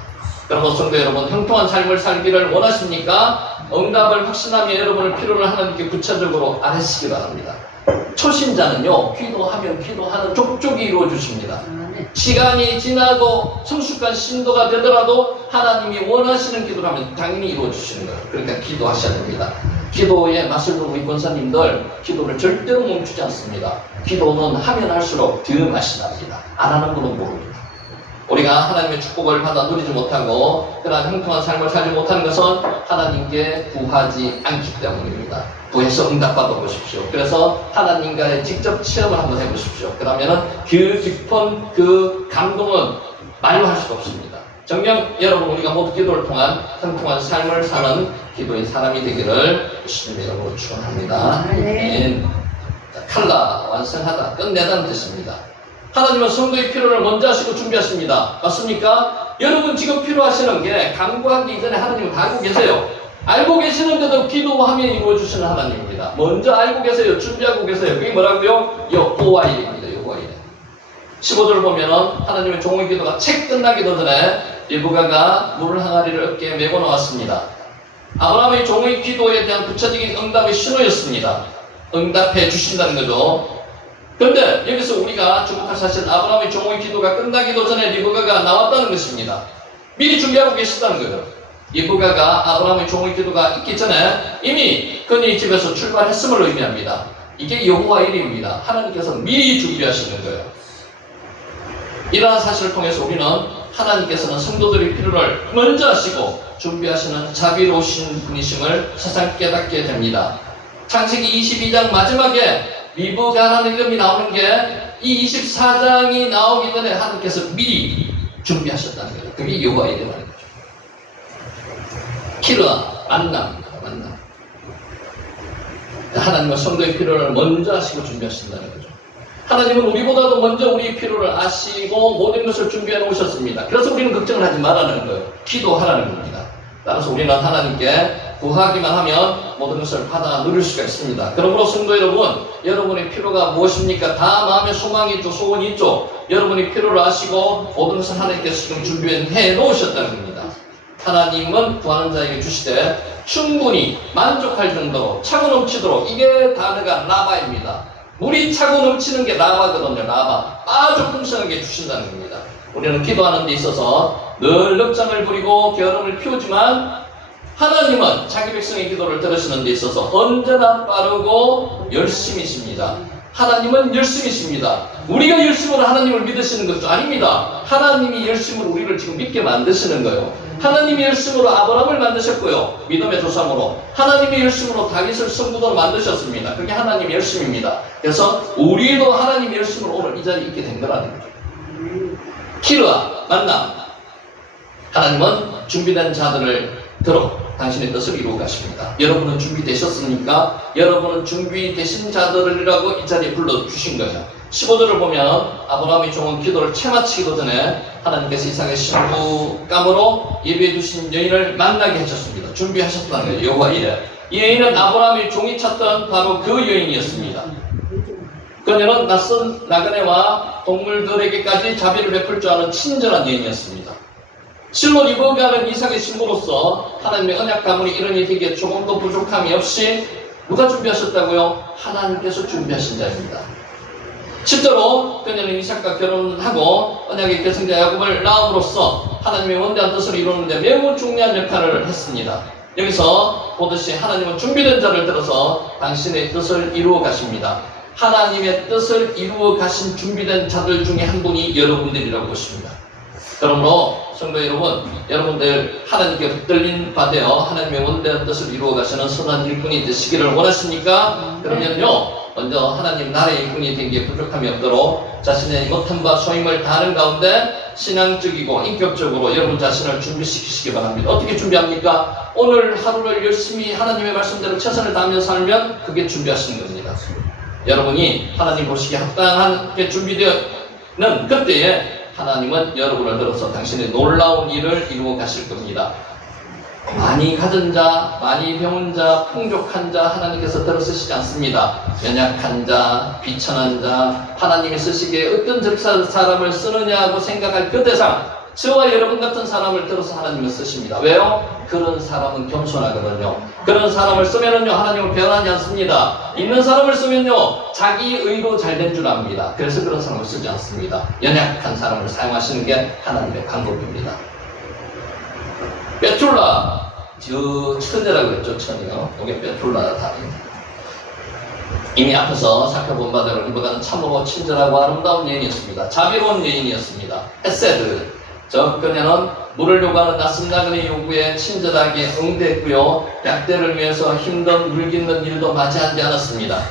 그러므로 성도 여러분, 형통한 삶을 살기를 원하십니까? 응답을 확신하며 여러분의 필요를 하나님께 구체적으로 아뢰시기 바랍니다. 초신자는요, 기도하면 기도하는 족족이 이루어주십니다. 시간이 지나고 성숙한 신도가 되더라도 하나님이 원하시는 기도를 하면 당연히 이루어주시는 거예요. 그러니까 기도하셔야 됩니다. 기도에 맛을 본 우리 권사님들, 기도를 절대로 멈추지 않습니다. 기도는 하면 할수록 더 맛이 납니다. 안 하는 분은 모릅니다. 우리가 하나님의 축복을 받아 누리지 못하고 그러한 형통한 삶을 살지 못하는 것은 하나님께 구하지 않기 때문입니다. 구해서 응답받아 보십시오. 그래서 하나님과의 직접 체험을 한번 해보십시오. 그러면은 그 깊은 그 감동은 말로 할 수가 없습니다. 정녕 여러분, 우리가 모두 기도를 통한 형통한 삶을 사는 기도의 사람이 되기를 주님의 이름으로 축원합니다. 아멘. 칼라, 완성하다, 끝내다는 뜻입니다. 하나님은 성도의 필요를 먼저 하시고 준비하십니다. 맞습니까? 여러분 지금 필요하시는 게 간구하기 이전에 하나님은 다 알고 계세요. 알고 계시는데도 기도하면 이루어주시는 하나님입니다. 먼저 알고 계세요. 준비하고 계세요. 그게 뭐라고요? 여호와일입니다. 여호와일. 15절 보면은 하나님의 종의 기도가 채 끝나기도 전에 리브가가 물 항아리를 어깨에 메고 나왔습니다. 아브라함의 종의 기도에 대한 구체적인 응답의 신호였습니다. 응답해 주신다는 거죠. 그런데 여기서 우리가 주목할 사실은 아브라함의 종의 기도가 끝나기도 전에 리브가가 나왔다는 것입니다. 미리 준비하고 계시다는 거예요. 리브가가 아브라함의 종의 기도가 있기 전에 이미 그녀의 집에서 출발했음을 의미합니다. 이게 여호와 일입니다. 하나님께서 미리 준비하시는 거예요. 이러한 사실을 통해서 우리는 하나님께서는 성도들의 필요를 먼저 하시고 준비하시는 자비로우신 분이심을 세상 깨닫게 됩니다. 창세기 22장 마지막에 리브가라는 이름이 나오는 게 이 24장이 나오기 전에 하나님께서 미리 준비하셨다는 거예요. 그게 여호와 일이라는 거죠. 키르아, 만남. 하나님은 성도의 필요를 먼저 하시고 준비하신다는 거죠. 하나님은 우리보다도 먼저 우리의 필요를 아시고 모든 것을 준비해 놓으셨습니다. 그래서 우리는 걱정을 하지 말라는 거예요. 기도하라는 겁니다. 따라서 우리는 하나님께 구하기만 하면 모든 것을 받아 누릴 수가 있습니다. 그러므로 성도 여러분, 여러분의 필요가 무엇입니까? 다 마음에 소망이 있죠, 소원이 있죠. 여러분의 필요를 아시고 모든 것을 하나님께서 지금 준비해 놓으셨다는 겁니다. 하나님은 구하는 자에게 주시되 충분히 만족할 정도로 차고 넘치도록, 이게 단어가 라바입니다. 물이 차고 넘치는 게 라바거든요. 라바. 아주 풍성하게 주신다는 겁니다. 우리는 기도하는 데 있어서 늘 넉장을 부리고 게으름을 피우지만 하나님은 자기 백성의 기도를 들으시는 데 있어서 언제나 빠르고 열심이십니다. 하나님은 열심이십니다. 우리가 열심으로 하나님을 믿으시는 것도 아닙니다. 하나님이 열심으로 우리를 지금 믿게 만드시는 거예요. 하나님이 열심으로 아브라함을 만드셨고요. 믿음의 조상으로. 하나님이 열심으로 다윗을 성부도로 만드셨습니다. 그게 하나님의 열심입니다. 그래서 우리도 하나님의 열심으로 오늘 이 자리에 있게 된 거라는 거죠. 키르아, 만남. 하나님은 준비된 자들을 들어 당신의 뜻을 이루어 가십니다. 여러분은 준비되셨습니까? 여러분은 준비되신 자들이라고 이 자리에 불러주신 거예요. 15절을 보면 아브라함의 종은 기도를 채마치기도 전에 하나님께서 이삭의 신부감으로 예비해 주신 여인을 만나게 하셨습니다. 준비하셨다는 거예요. 여호와 이레. 이 여인은 아브라함의 종이 찾던 바로 그 여인이었습니다. 그녀는 낯선 나그네와 동물들에게까지 자비를 베풀 줄 아는 친절한 여인이었습니다. 실로 리브가는 이삭의 신부로서 하나님의 언약 가문이 이르니 되기에 조금도 부족함이 없이 누가 준비하셨다고요? 하나님께서 준비하신 자입니다. 실제로 그녀는 이삭과 결혼하고 언약의 계승자 야곱을 낳음으로써 하나님의 원대한 뜻을 이루는데 매우 중요한 역할을 했습니다. 여기서 보듯이 하나님은 준비된 자를 들어서 당신의 뜻을 이루어 가십니다. 하나님의 뜻을 이루어 가신 준비된 자들 중에 한 분이 여러분들이라고 보십니다. 그러므로 성도 여러분, 여러분들 하나님께 붙들린 바 되어 하나님의 원대한 뜻을 이루어 가시는 선한 일꾼이 되시기를 원하십니까? 그러면요, 먼저 하나님 나라의 일꾼이 된 게 부족함이 없도록 자신의 못함과 소임을 다하는 가운데 신앙적이고 인격적으로 여러분 자신을 준비시키시기 바랍니다. 어떻게 준비합니까? 오늘 하루를 열심히 하나님의 말씀대로 최선을 다하며 살면 그게 준비하시는 겁니다. 여러분이 하나님 보시기에 합당하게 준비되는 그때에 하나님은 여러분을 들어서 당신의 놀라운 일을 이루어 가실 겁니다. 많이 가진 자, 많이 배운 자, 풍족한 자 하나님께서 들어 쓰시지 않습니다. 연약한 자, 비천한 자, 하나님이 쓰시기에 어떤 사람을 쓰느냐고 생각할 그 대상, 저와 여러분 같은 사람을 들어서 하나님을 쓰십니다. 왜요? 그런 사람은 겸손하거든요. 그런 사람을 쓰면은요, 하나님을 변하지 않습니다. 있는 사람을 쓰면요, 자기 의로 잘 된 줄 압니다. 그래서 그런 사람을 쓰지 않습니다. 연약한 사람을 사용하시는 게 하나님의 방법입니다. 베툴라, 저 천이라고 그랬죠, 천이요. 이게 베툴라 다리입니다. 이미 앞에서 살펴본 바대로 리브가는 참으로 친절하고 아름다운 여인이었습니다. 자비로운 여인이었습니다. 헤세드, 그녀는 물을 요구하는 낯선 나그네 요구에 친절하게 응대했고요. 약대를 위해서 힘든 물 깃는 일도 맞이하지 않았습니다.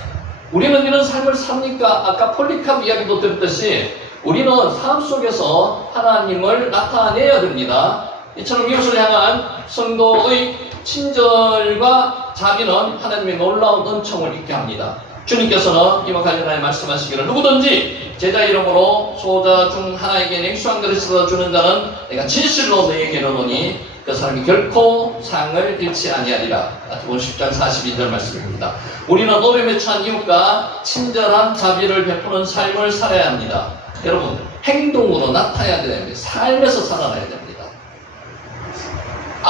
우리는 이런 삶을 삽니까? 아까 폴리캅 이야기도 들었듯이 우리는 삶 속에서 하나님을 나타내야 됩니다. 이처럼 이웃을 향한 성도의 친절과 자비는 하나님의 놀라운 은총을 있게 합니다. 주님께서는 이와 관련하여 말씀하시기를 누구든지 제자 이름으로 소자 중 하나에게 냉수 한 그릇을 주는 자는 내가 진실로 너희에게 이르노니 그 사람이 결코 상을 잃지 아니하리라. 마태복음 10장 42절 말씀입니다. 우리는 어려움에 처한 이웃과 친절한 자비를 베푸는 삶을 살아야 합니다. 여러분, 행동으로 나타내야 됩니다. 삶에서 살아나야 됩니다.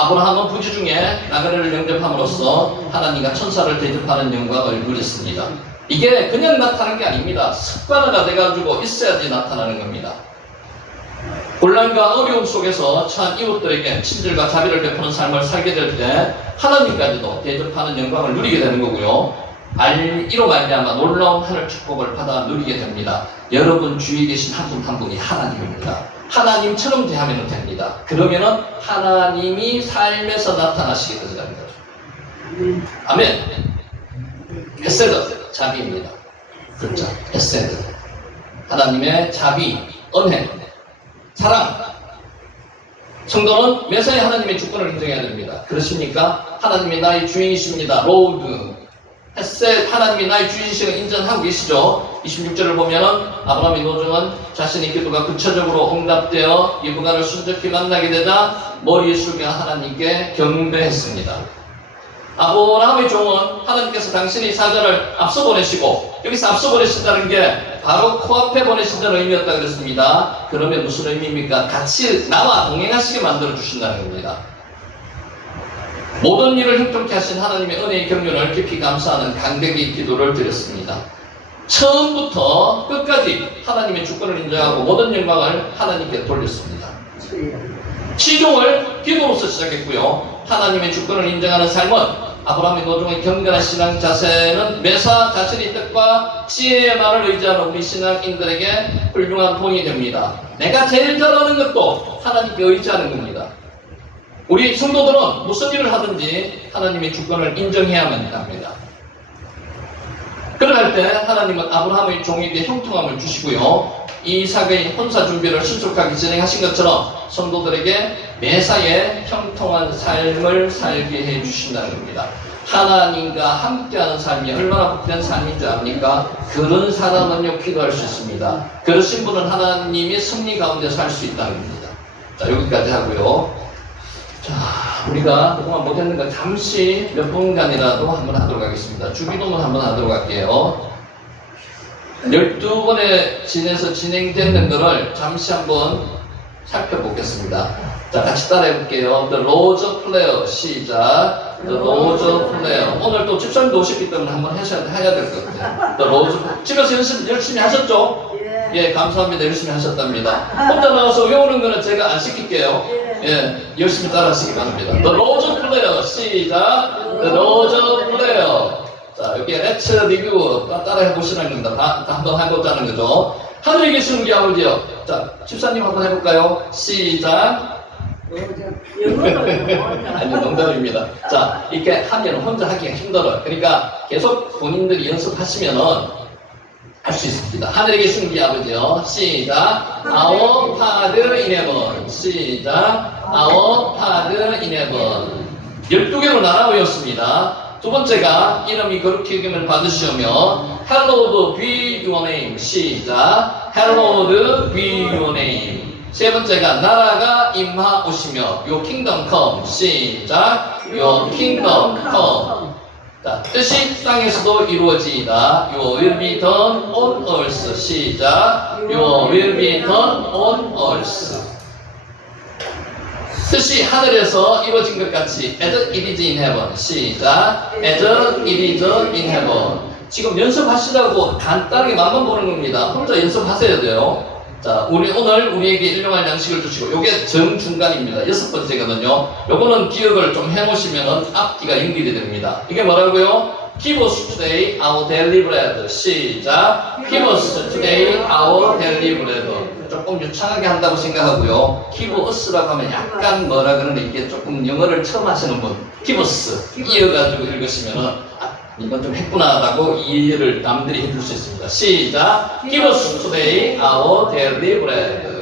아브라함은 부지 중에 나그네를 영접함으로써 하나님과 천사를 대접하는 영광을 누렸습니다. 이게 그냥 나타나는 게 아닙니다. 습관화가 돼가지고 있어야지 나타나는 겁니다. 곤란과 어려움 속에서 처한 이웃들에게 친절과 자비를 베푸는 삶을 살게 될 때 하나님까지도 대접하는 영광을 누리게 되는 거고요. 이로 말미암아 놀라운 하늘 축복을 받아 누리게 됩니다. 여러분 주위에 계신 한 분 한 분이 하나님입니다. 하나님처럼 대하면 됩니다. 그러면은 하나님이 삶에서 나타나시게 된다는 거죠. 아멘. 헤세드, 자비입니다. 그렇죠. 헤세드. 하나님의 자비, 은혜, 사랑. 성도는 매사에 하나님의 주권을 인정해야 됩니다. 그렇습니까? 하나님이 나의 주인이십니다. 로드. 헤셋, 하나님이 나의 주인이심을 인정하고 계시죠. 26절을 보면은 아브라함의 노정은 자신의 기도가 구체적으로 응답되어 이브가를 순적히 만나게 되자 머리에 숙여 하나님께 경배했습니다. 아브라함의 종은 하나님께서 당신의 사자를 앞서 보내시고, 여기서 앞서 보내신다는 게 바로 코앞에 보내신다는 의미였다 그랬습니다. 그러면 무슨 의미입니까? 같이 나와 동행하시게 만들어 주신다는 겁니다. 모든 일을 형통케 하신 하나님의 은혜의 경륜을 깊이 감사하는 강대기 기도를 드렸습니다. 처음부터 끝까지 하나님의 주권을 인정하고 모든 영광을 하나님께 돌렸습니다. 시종을 기도로서 시작했고요. 하나님의 주권을 인정하는 삶은 아브라함의 노종의 경건한 신앙 자세는 매사 자신의 뜻과 지혜만을 의지하는 우리 신앙인들에게 훌륭한 본이 됩니다. 내가 제일 잘하는 것도 하나님께 의지하는 겁니다. 우리 성도들은 무슨 일을 하든지 하나님의 주권을 인정해야만 합니다. 그럴 때 하나님은 아브라함의 종에게 형통함을 주시고요. 이삭의 혼사 준비를 신속하게 진행하신 것처럼 성도들에게 매사에 형통한 삶을 살게 해주신다는 겁니다. 하나님과 함께하는 삶이 얼마나 복된 삶인 줄 압니까? 그런 사람은요 기도할 수 있습니다. 그러신 분은 하나님이 승리 가운데 살 수 있다는 겁니다. 자, 여기까지 하고요. 자, 우리가 그동안 못했는 거 잠시 몇 분간이라도 한번 하도록 하겠습니다. 주기도문 한번 하도록 할게요. 12번에 지내서 진행되는 거를 잠시 한번 살펴보겠습니다. 자, 같이 따라해 볼게요. The Lord's Prayer. 시작. The Lord's Prayer. 오늘 또 집사님도 오셨기 때문에 한번 해야 될 것 같아요. The Lord's Prayer. 집에서 열심히 하셨죠? 예, 감사합니다. 열심히 하셨답니다. 혼자 나와서 외우는 거는 제가 안 시킬게요. 예, 열심히 따라 하시기 바랍니다. The Lord's Prayer. 시작. The Lord's Prayer. 자, 여기 Let's Review 따라 해보시라는 겁니다. 다 한번 해보자는 거죠. 하늘에 계신 우리 아버지요. 자, 집사님 한번 해볼까요? 시작. 아니, 농담입니다. 자, 이렇게 하면 혼자 하기가 힘들어요. 그러니까 계속 본인들이 연습하시면은 할 수 있습니다. 하늘에 계신 우리 아버지요. 시작. Our Father in heaven. 시작. Our Father in heaven. 12개로 나눠보였습니다. 두 번째가 이름이 거룩히 여김을 받으시오며 Hallowed be your name. 시작. Hallowed be your name. 세 번째가 나라가 임하오시며 Your kingdom come. 시작. Your kingdom come. 자, 뜻이 땅에서도 이루어지이다. Your will be done on earth. 시작. Your will be done on earth. 뜻이 하늘에서 이루어진 것 같이 As it is in heaven. 시작. As it is in heaven. 지금 연습하시라고 간단하게 맛만 보는 겁니다. 혼자 연습하셔야 돼요. 자, 오늘 우리에게 일용할 양식을 주시고, 요게 정중간입니다. 6번째거든요. 요거는 기억을 좀 해놓으시면 앞뒤가 연결이 됩니다. 이게 뭐라고요? Give us today our daily bread. 시작. Give us today our daily bread. 조금 유창하게 한다고 생각하고요. Give us라고 하면 약간 뭐라 그러는데 이게 조금 영어를 처음 하시는 분, Give us 이어가지고 읽으시면은 이건 좀 했구나라고 이해를 남들이 해줄 수 있습니다. 시작. Give us today our daily bread.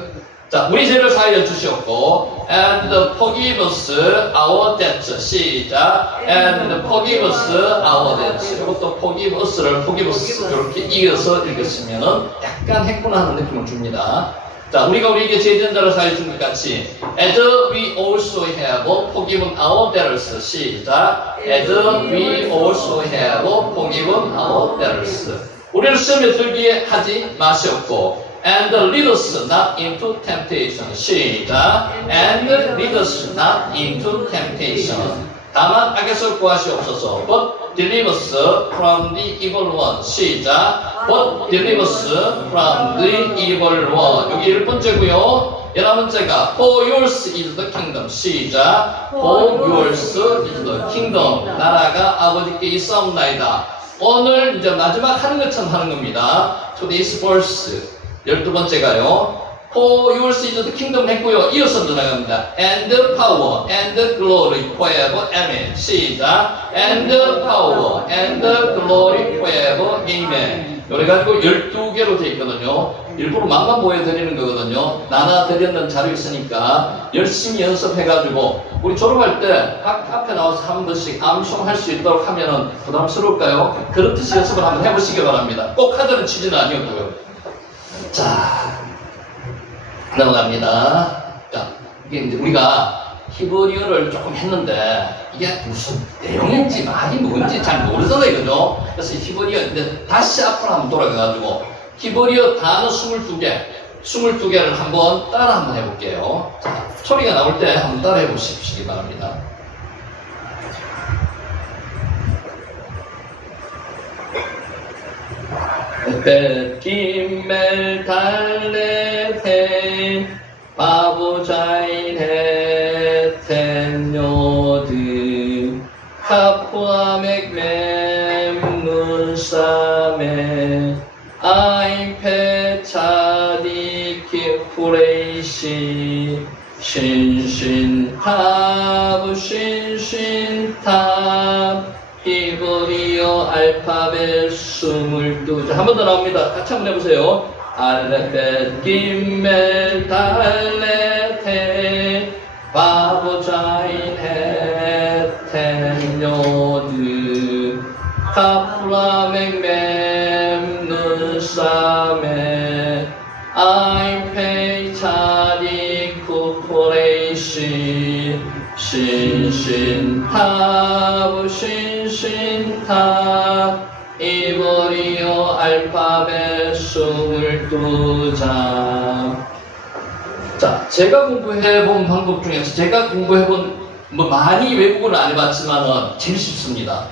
자, 우리 죄를 사하여 주시옵고 and forgive us our debts. 시작. and forgive us our debts. 이것도 forgive us를 forgive us 이렇게 이어서 읽으시면은 약간 했구나 하는 느낌을 줍니다. 자, 우리가 우리에게 죄진 자를 사하여 준 것 같이 as we also have forgiven our debtors. 시작. as we also have forgiven our debtors. 우리를 시험에 들게 하지 마시옵고 And lead us not into temptation. 시작. And lead us not into temptation. 다만 악에서 구하시옵소서. But deliver us from the evil one. 시작. But deliver us from the evil one. 여기 1번째고요. 11번째가 For yours is the kingdom. 시작. For yours is the kingdom. 나라가 아버지께 있사옵나이다. 오늘 이제 마지막 하는 것처럼 하는 겁니다. Today's verse 12번째가요. For yours is the kingdom 했고요. 이어서 들어갑니다. And the power and the glory forever. Amen. 시작. And the power and the glory forever. Amen. 그래가지고 12개로 되어 있거든요. 일부러 맛만 보여드리는 거거든요. 나눠 드렸는 자료 있으니까 열심히 연습해가지고 우리 졸업할 때 앞에 나와서 한 번씩 암송할 수 있도록 하면은 부담스러울까요? 그렇듯이 연습을 한번 해보시기 바랍니다. 꼭 하자는 취지는 아니었고요. 자, 넘어갑니다. 자, 이게 이제 우리가 히브리어를 조금 했는데 이게 무슨 내용인지 말이 뭔지 잘 모르잖아요, 그죠? 그래서 히브리어 이제 다시 앞으로 한번 돌아가가지고 히브리어 단어 22개를 한번 따라 한번 해볼게요. 자, 소리가 나올 때 한번 따라 해보시기 바랍니다. 벳기멜 달레테 바보자인 헤텐 요드 카푸아멕 mem문사메 아임페 차디키 프레이시 신신탑 신신탑 히브리어 알파벳 22. 한 번 더 나옵니다. 같이 한번 해보세요. 알레벳 김멜 달레테 바보자인 헤텐 요드 카프라멕 mem눈사메 아임페이 차리 쿠포레이시 신신탑 신신탑 히브리어 알파벳 22장. 자, 제가 공부해본 방법 중에서 제가 공부해본 뭐 많이 외국어는 안 해봤지만은 제일 쉽습니다.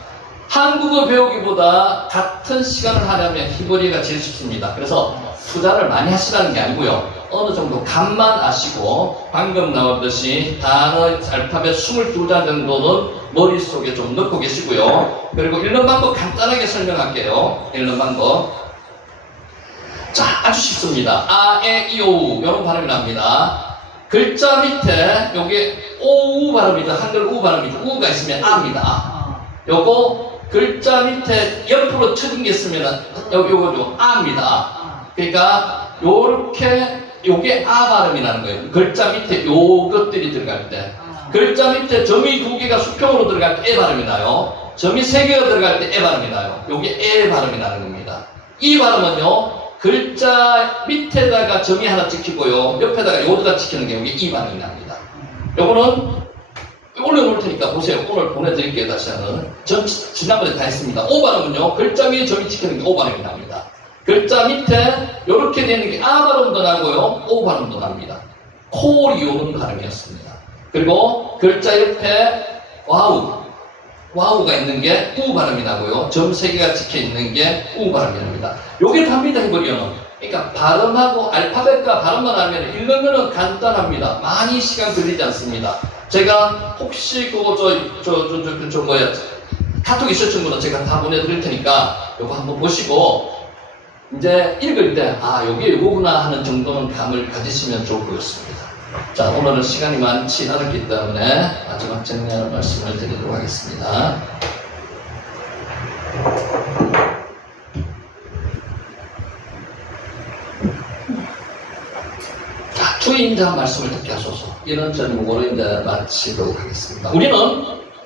한국어 배우기보다 같은 시간을 하려면 히브리어가 제일 쉽습니다. 그래서 투자를 많이 하시라는 게 아니고요. 어느 정도 감만 아시고 방금 나왔듯이 단어 알파벳 22장 정도는 머릿속에 좀 넣고 계시고요. 그리고 읽는 방법 간단하게 설명할게요. 읽는 방법. 자, 아주 쉽습니다. 아, 에, 이, 오, 이런 발음이 납니다. 글자 밑에 요게 오우 발음이다. 한글 우 발음이죠. 우가 있으면 아입니다. 요거 글자 밑에 옆으로 쳐진 게 있으면 요거죠. 아입니다. 그러니까 요렇게 요게 아 발음이 나는 거예요. 글자 밑에 요것들이 들어갈 때. 글자 밑에 점이 2개가 수평으로 들어갈 때 에 발음이 나요. 점이 3개가 들어갈 때 에 발음이 나요. 요게 에 발음이 나는 겁니다. 이 발음은요. 글자 밑에다가 점이 하나 찍히고요. 옆에다가 요드가 찍히는 게 요게 이 발음이 납니다. 요거는 올려놓을 테니까 보세요. 오늘 보내드릴게요. 다시 하는. 전 지난번에 다 했습니다. 오 발음은요. 글자 위에 점이 찍히는 게 오 발음이 납니다. 글자 밑에 이렇게 되는 게 아 발음도 나고요. 오 발음도 납니다. 콜이 오는 발음이었습니다. 그리고 글자 옆에 와우가 있는 게 우 발음이 나고요. 점 3개가 찍혀 있는 게 우 발음이 납니다. 요게 답니다. 히브리어는. 그러니까 발음하고 알파벳과 발음만 알면 읽는 거는 간단합니다. 많이 시간 걸리지 않습니다. 제가 혹시 그거 카톡 있으신 분은 제가 다 보내드릴 테니까 요거 한번 보시고 이제 읽을 때 아 요게 요거구나 하는 정도는 감을 가지시면 좋을 것 같습니다. 자, 오늘은 시간이 많지 않았기 때문에 마지막 정리하는 말씀을 드리도록 하겠습니다. 자, 주인자 말씀을 듣게 하소서. 이런 제목으로 이제 마치도록 하겠습니다. 우리는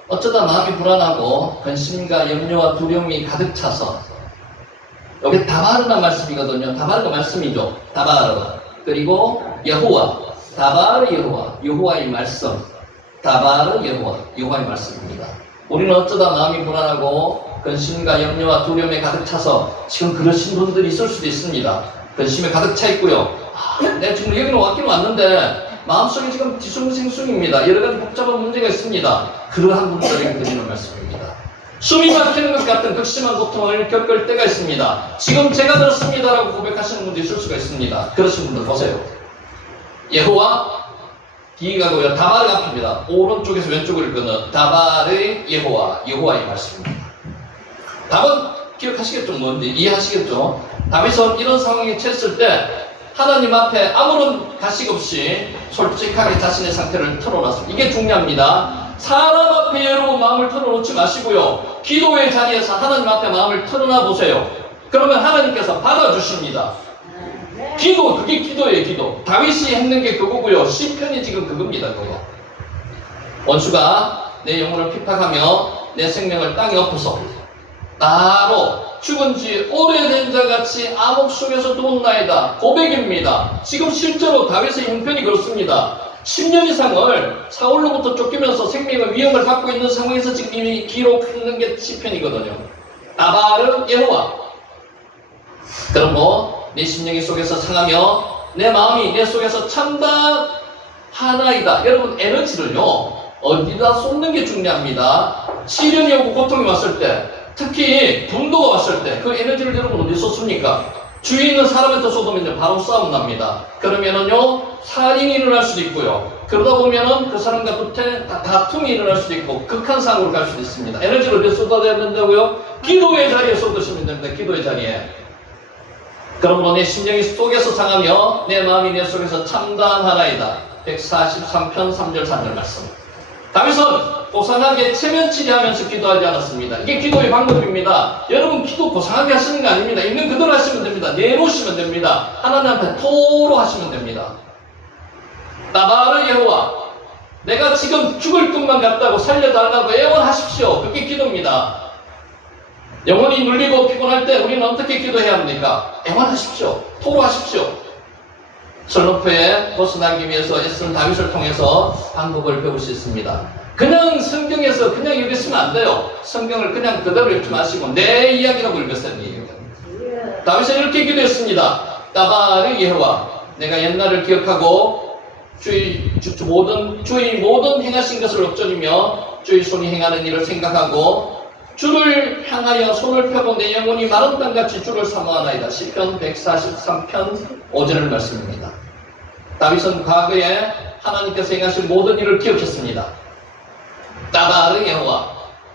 어쩌다 마음이 불안하고 근심과 염려와 두려움이 가득 차서 여기 다바르란 말씀이거든요. 다바르가 말씀이죠. 다바르. 그리고 여호와. 다바르 여호와. 여호와의 말씀. 다바르 여호와. 여호와의 말씀입니다. 우리는 어쩌다 마음이 불안하고 근심과 염려와 두려움에 가득 차서 지금 그러신 분들이 있을 수도 있습니다. 근심에 가득 차 있고요. 내가 지금 여기는 왔긴 왔는데 마음속에 지금 뒤숭생숭입니다. 여러 가지 복잡한 문제가 있습니다. 그러한 분들에게 드리는 말씀입니다. 숨이 막히는 것 같은 극심한 고통을 겪을 때가 있습니다. 지금 제가 들었습니다라고 고백하시는 분도 있을 수가 있습니다. 그러신 분들 보세요. 여호와 뒤가고요. 다발의 앞입니다. 오른쪽에서 왼쪽을 끄는 다발의 여호와의 말씀입니다. 답은 기억하시겠죠? 뭔지 이해하시겠죠? 다윗은 이런 상황에 처했을 때 하나님 앞에 아무런 가식 없이 솔직하게 자신의 상태를 털어놨습니다. 이게 중요합니다. 사람 앞에 여러분 마음을 털어놓지 마시고요. 기도의 자리에서 하나님 앞에 마음을 털어놔 보세요. 그러면 하나님께서 받아주십니다. 기도, 그게 기도예요, 기도. 다윗이 했는 게 그거고요. 시편이 지금 그겁니다, 그거. 원수가 내 영혼을 핍박하며 내 생명을 땅에 엎어서 나로 죽은 지 오래된 자같이 암흑 속에서 누웠나이다. 고백입니다. 지금 실제로 다윗의 형편이 그렇습니다. 10년 이상을 사울로부터 쫓기면서 생명의 위험을 받고 있는 상황에서 지금 이미 기록했는 게 시편이거든요. 다발은 여호와. 그럼 내 심령이 속에서 상하며 내 마음이 내 속에서 참담하나이다. 여러분 에너지를요 어디다 쏟는 게 중요합니다. 시련이 오고 고통이 왔을 때, 특히 분노가 왔을 때 그 에너지를 여러분 어디 쏟습니까? 주위에 있는 사람한테 쏟으면 바로 싸움 납니다. 그러면은요 살인이 일어날 수도 있고요. 그러다 보면은 그 사람과 끝에 다툼이 일어날 수도 있고 극한 상황으로 갈 수도 있습니다. 에너지를 어디에 쏟아야 된다고요? 기도의 자리에 쏟으시면 됩니다. 기도의 자리에. 그러므로 내 심령이 속에서 상하며 내 마음이 내 속에서 참담하나이다. 143편 3절 4절 말씀. 다윗은 고상하게 체면치리하면서 기도하지 않았습니다. 이게 기도의 방법입니다. 여러분 기도 고상하게 하시는 거 아닙니다. 있는 그대로 하시면 됩니다. 내놓으시면 됩니다. 하나님 앞에 토로하시면 됩니다. 나바르 여호와, 내가 지금 죽을 것만 같다고 살려달라고 애원하십시오. 그게 기도입니다. 영혼이 눌리고 피곤할 때 우리는 어떻게 기도해야 합니까? 애원하십시오. 토로하십시오. 설로프에 벗어나기 위해서 애쓰는 다윗을 통해서 방법을 배울 수 있습니다. 그냥 성경에서 그냥 읽으시면 안 돼요. 성경을 그냥 그대로 읽지 마시고 내 이야기라고 읽으세요. 다윗은 이렇게 기도했습니다. 다발의 여호와, 내가 옛날을 기억하고 주의 모든 행하신 것을 엎드리며 주의 손이 행하는 일을 생각하고 주를 향하여 손을 펴고 내 영혼이 마른 땅같이 주를 사모하나이다. 시편 143편 5절을 말씀입니다. 다윗은 과거에 하나님께서 행하신 모든 일을 기억했습니다. 다발의 여호와,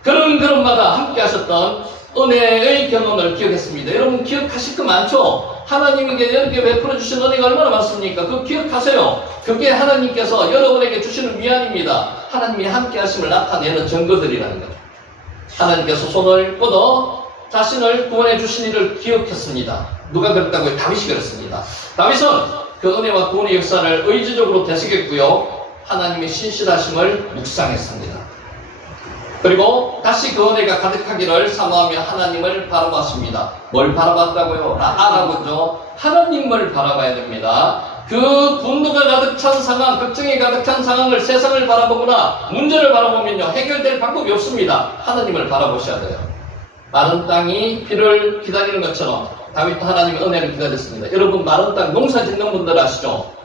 그런마다 함께 하셨던 은혜의 경험을 기억했습니다. 여러분 기억하실 거 많죠? 하나님에게 여러분께 베풀어 주신 은혜가 얼마나 많습니까? 그거 기억하세요. 그게 하나님께서 여러분에게 주시는 위안입니다. 하나님이 함께 하심을 나타내는 증거들이라는 거죠. 하나님께서 손을 뻗어 자신을 구원해 주신 일을 기억했습니다. 누가 그랬다고요? 다윗이 그랬습니다. 다윗은 그 은혜와 구원의 역사를 의지적으로 되새겼고요. 하나님의 신실하심을 묵상했습니다. 그리고 다시 그 은혜가 가득하기를 사모하며 하나님을 바라봤습니다. 뭘 바라봤다고요? 알아보죠. 하나님을 바라봐야 됩니다. 그 분노가 가득 찬 상황, 걱정이 가득한 상황을, 세상을 바라보거나 문제를 바라보면요 해결될 방법이 없습니다. 하나님을 바라보셔야 돼요. 마른 땅이 비를 기다리는 것처럼 다윗도 하나님의 은혜를 기다렸습니다. 여러분 마른 땅 농사 짓는 분들 아시죠?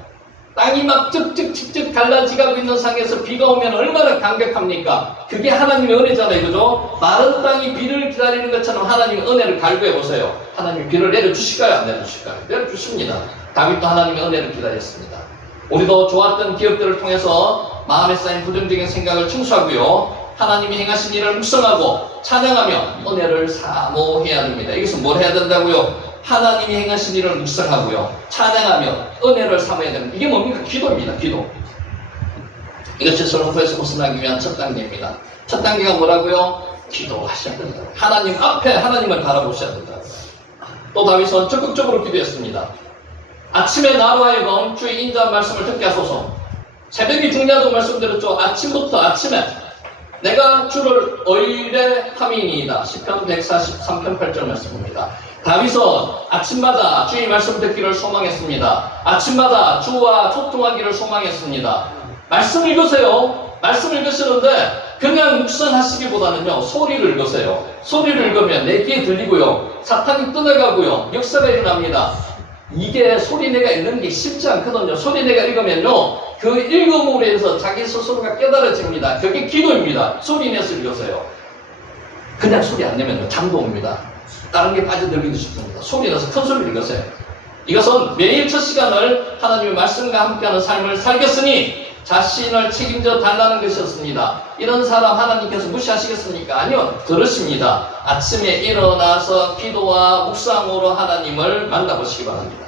땅이 막 쭉쭉쭉쭉 갈라지고 있는 상황에서 비가 오면 얼마나 감격합니까? 그게 하나님의 은혜잖아요. 그죠? 마른 땅이 비를 기다리는 것처럼 하나님의 은혜를 갈구해 보세요. 하나님이 비를 내려주실까요? 안 내려주실까요? 내려주십니다. 다윗도 하나님의 은혜를 기다렸습니다. 우리도 좋았던 기억들을 통해서 마음에 쌓인 부정적인 생각을 청소하고요. 하나님이 행하신 일을 묵상하고 찬양하며 은혜를 사모해야 됩니다. 여기서 뭘 해야 된다고요? 하나님이 행하신 일을 묵상하고요. 찬양하며 은혜를 사모해야 됩니다. 이게 뭡니까? 기도입니다. 기도. 이것이 설로프에서 벗어나기 위한 첫 단계입니다. 첫 단계가 뭐라고요? 기도하셔야 된다. 하나님 앞에 하나님을 바라보셔야 된다. 또 다윗은 적극적으로 기도했습니다. 아침에 나로 하여금 주의 인자한 말씀을 듣게 하소서. 새벽이 중요하다고 말씀드렸죠. 아침에 내가 주를 의뢰함이니이다. 시편 143편 8절 말씀입니다. 다윗은 아침마다 주의 말씀 듣기를 소망했습니다. 아침마다 주와 소통하기를 소망했습니다. 말씀 읽으세요. 말씀 읽으시는데 그냥 묵상하시기보다는요 소리를 읽으세요. 소리를 읽으면 내 귀에 들리고요 사탄이 떠나가고요 역사가 일어납니다. 이게 소리내가 읽는 게 쉽지 않거든요. 소리내가 읽으면요, 그 읽음으로 해서 자기 스스로가 깨달아집니다. 그게 기도입니다. 소리내서 읽으세요. 그냥 소리 안 내면 잠도 옵니다. 다른 게 빠져들기도 쉽습니다. 소리내서 큰 소리를 읽으세요. 이것은 매일 첫 시간을 하나님의 말씀과 함께하는 삶을 살겠으니 자신을 책임져 달라는 것이었습니다. 이런 사람 하나님께서 무시하시겠습니까? 아니요. 들으십니다. 아침에 일어나서 기도와 묵상으로 하나님을 만나보시기 바랍니다.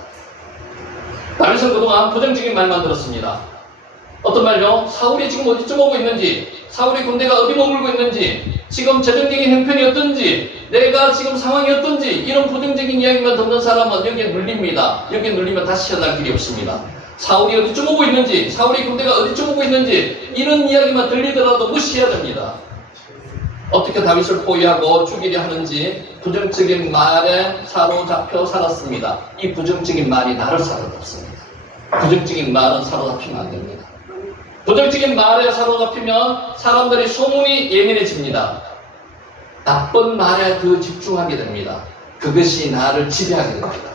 다윗은 그동안 부정적인 말만 들었습니다. 어떤 말요? 사울이 지금 어디쯤 오고 있는지, 사울의 군대가 어디 머물고 있는지, 지금 재정적인 형편이 어떤지, 내가 지금 상황이 어떤지, 이런 부정적인 이야기만 듣는 사람은 여기에 눌립니다. 여기에 눌리면 다시 해날 길이 없습니다. 사울이 어디쯤 오고 있는지, 사울의 군대가 어디쯤 오고 있는지, 이런 이야기만 들리더라도 무시해야 됩니다. 어떻게 다윗을 포위하고 죽이려 하는지 부정적인 말에 사로잡혀 살았습니다. 이 부정적인 말이 나를 사로잡습니다. 부정적인 말은 사로잡히면 안 됩니다. 부정적인 말에 사로잡히면 사람들이 소문이 예민해집니다. 나쁜 말에 더 집중하게 됩니다. 그것이 나를 지배하게 됩니다.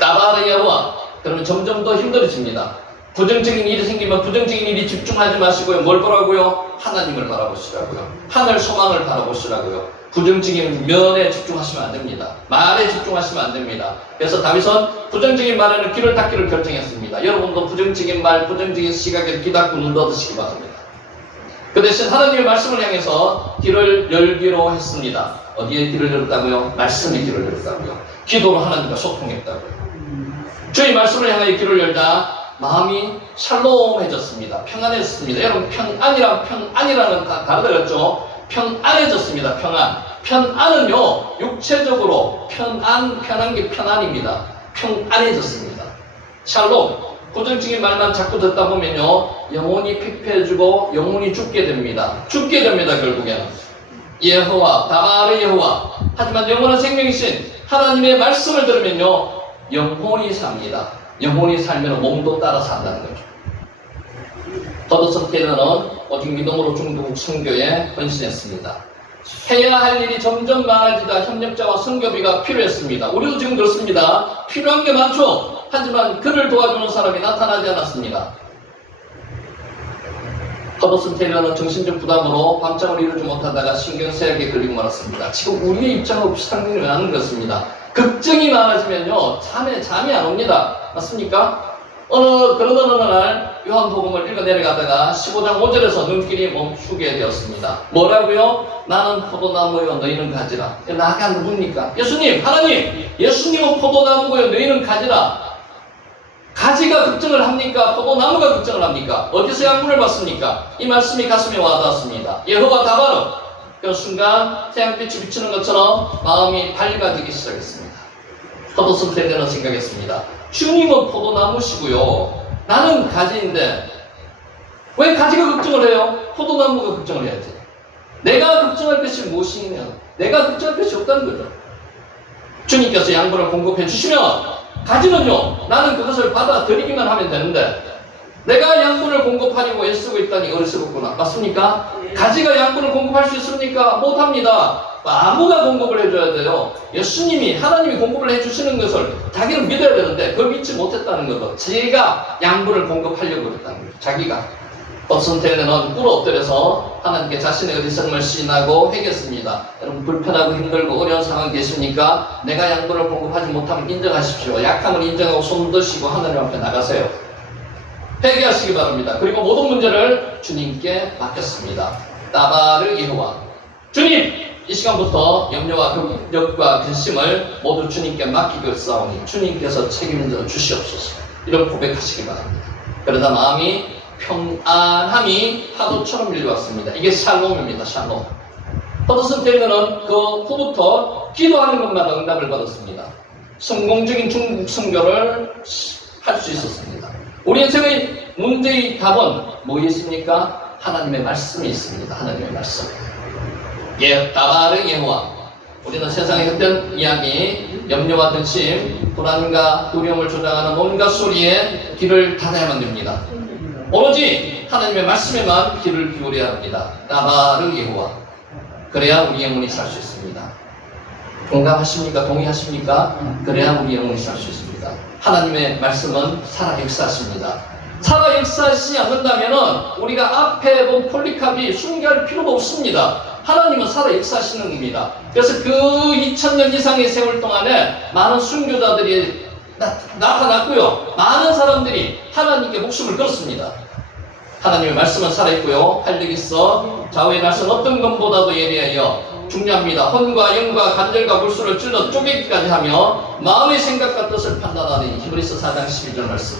나바르야와 그러면 점점 더 힘들어집니다. 부정적인 일이 생기면 부정적인 일이 집중하지 마시고요. 뭘 보라고요? 하나님을 바라보시라고요. 하늘 소망을 바라보시라고요. 부정적인 면에 집중하시면 안 됩니다. 말에 집중하시면 안 됩니다. 그래서 다윗은 부정적인 말에는 귀를 닫기를 결정했습니다. 여러분도 부정적인 말, 부정적인 시각에 귀 닫고 눈 닫으시기 바랍니다. 그 대신 하나님의 말씀을 향해서 귀를 열기로 했습니다. 어디에 귀를 열었다고요? 말씀에 귀를 열었다고요. 기도로 하나님과 소통했다고요. 주의 말씀을 향하여 귀를 열자 마음이 샬롬해졌습니다. 평안해졌습니다. 여러분, 평안이라는 다르다였죠? 평안해졌습니다. 평안은요, 육체적으로 편한 게 편안입니다. 평안해졌습니다. 샬롬. 부정적인 말만 자꾸 듣다 보면요, 영혼이 피폐해지고 영혼이 죽게 됩니다. 결국에는. 예호와, 다바르 예호와. 하지만 영원한 생명이신 하나님의 말씀을 들으면요, 영혼이 삽니다. 영혼이 살면 몸도 따라 산다는 거죠. 더더슨 테일러는 오직 믿음으로 중국 선교에 헌신했습니다. 해야 할 일이 점점 많아지다 협력자와 선교비가 필요했습니다. 우리도 지금 그렇습니다. 필요한 게 많죠. 하지만 그를 도와주는 사람이 나타나지 않았습니다. 더더슨 테일러는 정신적 부담으로 밤잠을 이루지 못하다가 신경쇠약에 걸리고 말았습니다. 지금 우리의 입장하고 비슷한 일이 나는 것입니다. 걱정이 많아지면요, 잠이 안 옵니다. 맞습니까? 그러던 어느 날 요한복음을 읽어 내려가다가 15장 5절에서 눈길이 멈추게 되었습니다. 뭐라고요? 나는 포도나무요, 너희는 가지라. 나가 누굽니까? 예수님, 하나님, 예수님은 포도나무고요, 너희는 가지라. 가지가 걱정을 합니까? 포도나무가 걱정을 합니까? 어디서 양분을 받습니까? 이 말씀이 가슴에 와닿았습니다. 예호와 다바르. 그 순간 태양빛이 비치는 것처럼 마음이 밝아지기 시작했습니다. 더더슨 테일러는 생각했습니다. 주님은 포도나무시고요, 나는 가지인데 왜 가지가 걱정을 해요? 포도나무가 걱정을 해야지. 내가 걱정할 것이 무엇이냐면 내가 걱정할 것이 없다는 거죠. 주님께서 양분을 공급해 주시면 가지는요, 나는 그것을 받아들이기만 하면 되는데 내가 양분을 공급하려고 애쓰고 있다니 어리석었구나. 맞습니까? 가지가 양분을 공급할 수 있습니까? 못합니다. 나무가 공급을 해줘야 돼요. 예수님이, 하나님이 공급을 해주시는 것을 자기는 믿어야 되는데 그걸 믿지 못했다는 거죠. 제가 양분을 공급하려고 그랬다는 거죠. 자기가. 더더슨 테일러는 꿇어 엎드려서 하나님께 자신의 어리석음을 시인하고 회개했습니다. 여러분, 불편하고 힘들고 어려운 상황 계십니까? 내가 양분을 공급하지 못하면 인정하십시오. 약함을 인정하고 손 드시고 하나님 앞에 나가세요. 회개하시기 바랍니다. 그리고 모든 문제를 주님께 맡겼습니다. 다바르 예호와. 주님, 이 시간부터 염려와 걱정과 근심을 모두 주님께 맡기겠사오니 주님께서 책임져 주시옵소서. 이런 고백하시기 바랍니다. 그러다 마음이 평안함이 파도처럼 밀려왔습니다. 이게 샬롬입니다. 샬롬. 더더슨 테일러는 그 후부터 기도하는 것마다 응답을 받았습니다. 성공적인 중국 선교를 할 수 있었습니다. 우리 인생의 문제의 답은 뭐에 있습니까? 하나님의 말씀이 있습니다. 하나님의 말씀. 다바르 예호와. 우리는 세상의 헛된 이야기, 염려와 근심, 불안과 두려움을 조장하는 온갖 소리에 귀를 닫아야만 됩니다. 오로지 하나님의 말씀에만 귀를 기울여야 합니다. 다바르 예호와. 그래야 우리 영혼이 살 수 있습니다. 공감하십니까? 동의하십니까? 그래야 우리 영혼이 살 수 있습니다. 하나님의 말씀은 살아 역사하십니다. 살아 역사하시지 않는다면 우리가 앞에 본 폴리캅이 순교할 필요도 없습니다. 하나님은 살아 역사하시는 겁니다. 그래서 그 2000년 이상의 세월 동안에 많은 순교자들이 나타났고요. 많은 사람들이 하나님께 목숨을 걸었습니다. 하나님의 말씀은 살아있고요. 활력이 있어 좌우의 날선 어떤 것보다도 예리하여 중요합니다. 혼과 영과 관절과 골수를 찔러 쪼개기까지 하며 마음의 생각과 뜻을 판단하니 히브리서 4장 12절 말씀.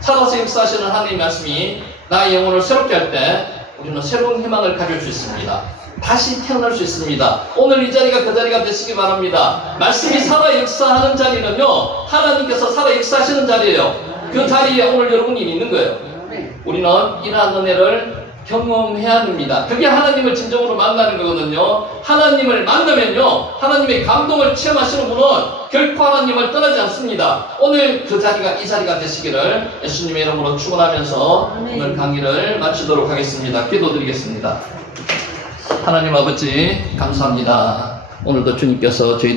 살아서 역사하시는 하나님의 말씀이 나의 영혼을 새롭게 할 때 우리는 새로운 희망을 가질 수 있습니다. 다시 태어날 수 있습니다. 오늘 이 자리가 그 자리가 되시기 바랍니다. 말씀이 살아 역사하는 자리는요, 하나님께서 살아 역사하시는 자리예요. 그 자리에 오늘 여러분이 있는 거예요. 우리는 이러한 은혜를 경험해야 합니다. 그게 하나님을 진정으로 만나는 거거든요. 하나님을 만나면요, 하나님의 감동을 체험하시는 분은 결코 하나님을 떠나지 않습니다. 오늘 그 자리가 이 자리가 되시기를 예수님의 이름으로 축원하면서 오늘 강의를 마치도록 하겠습니다. 기도드리겠습니다. 하나님 아버지 감사합니다. 오늘도 주님께서 저희들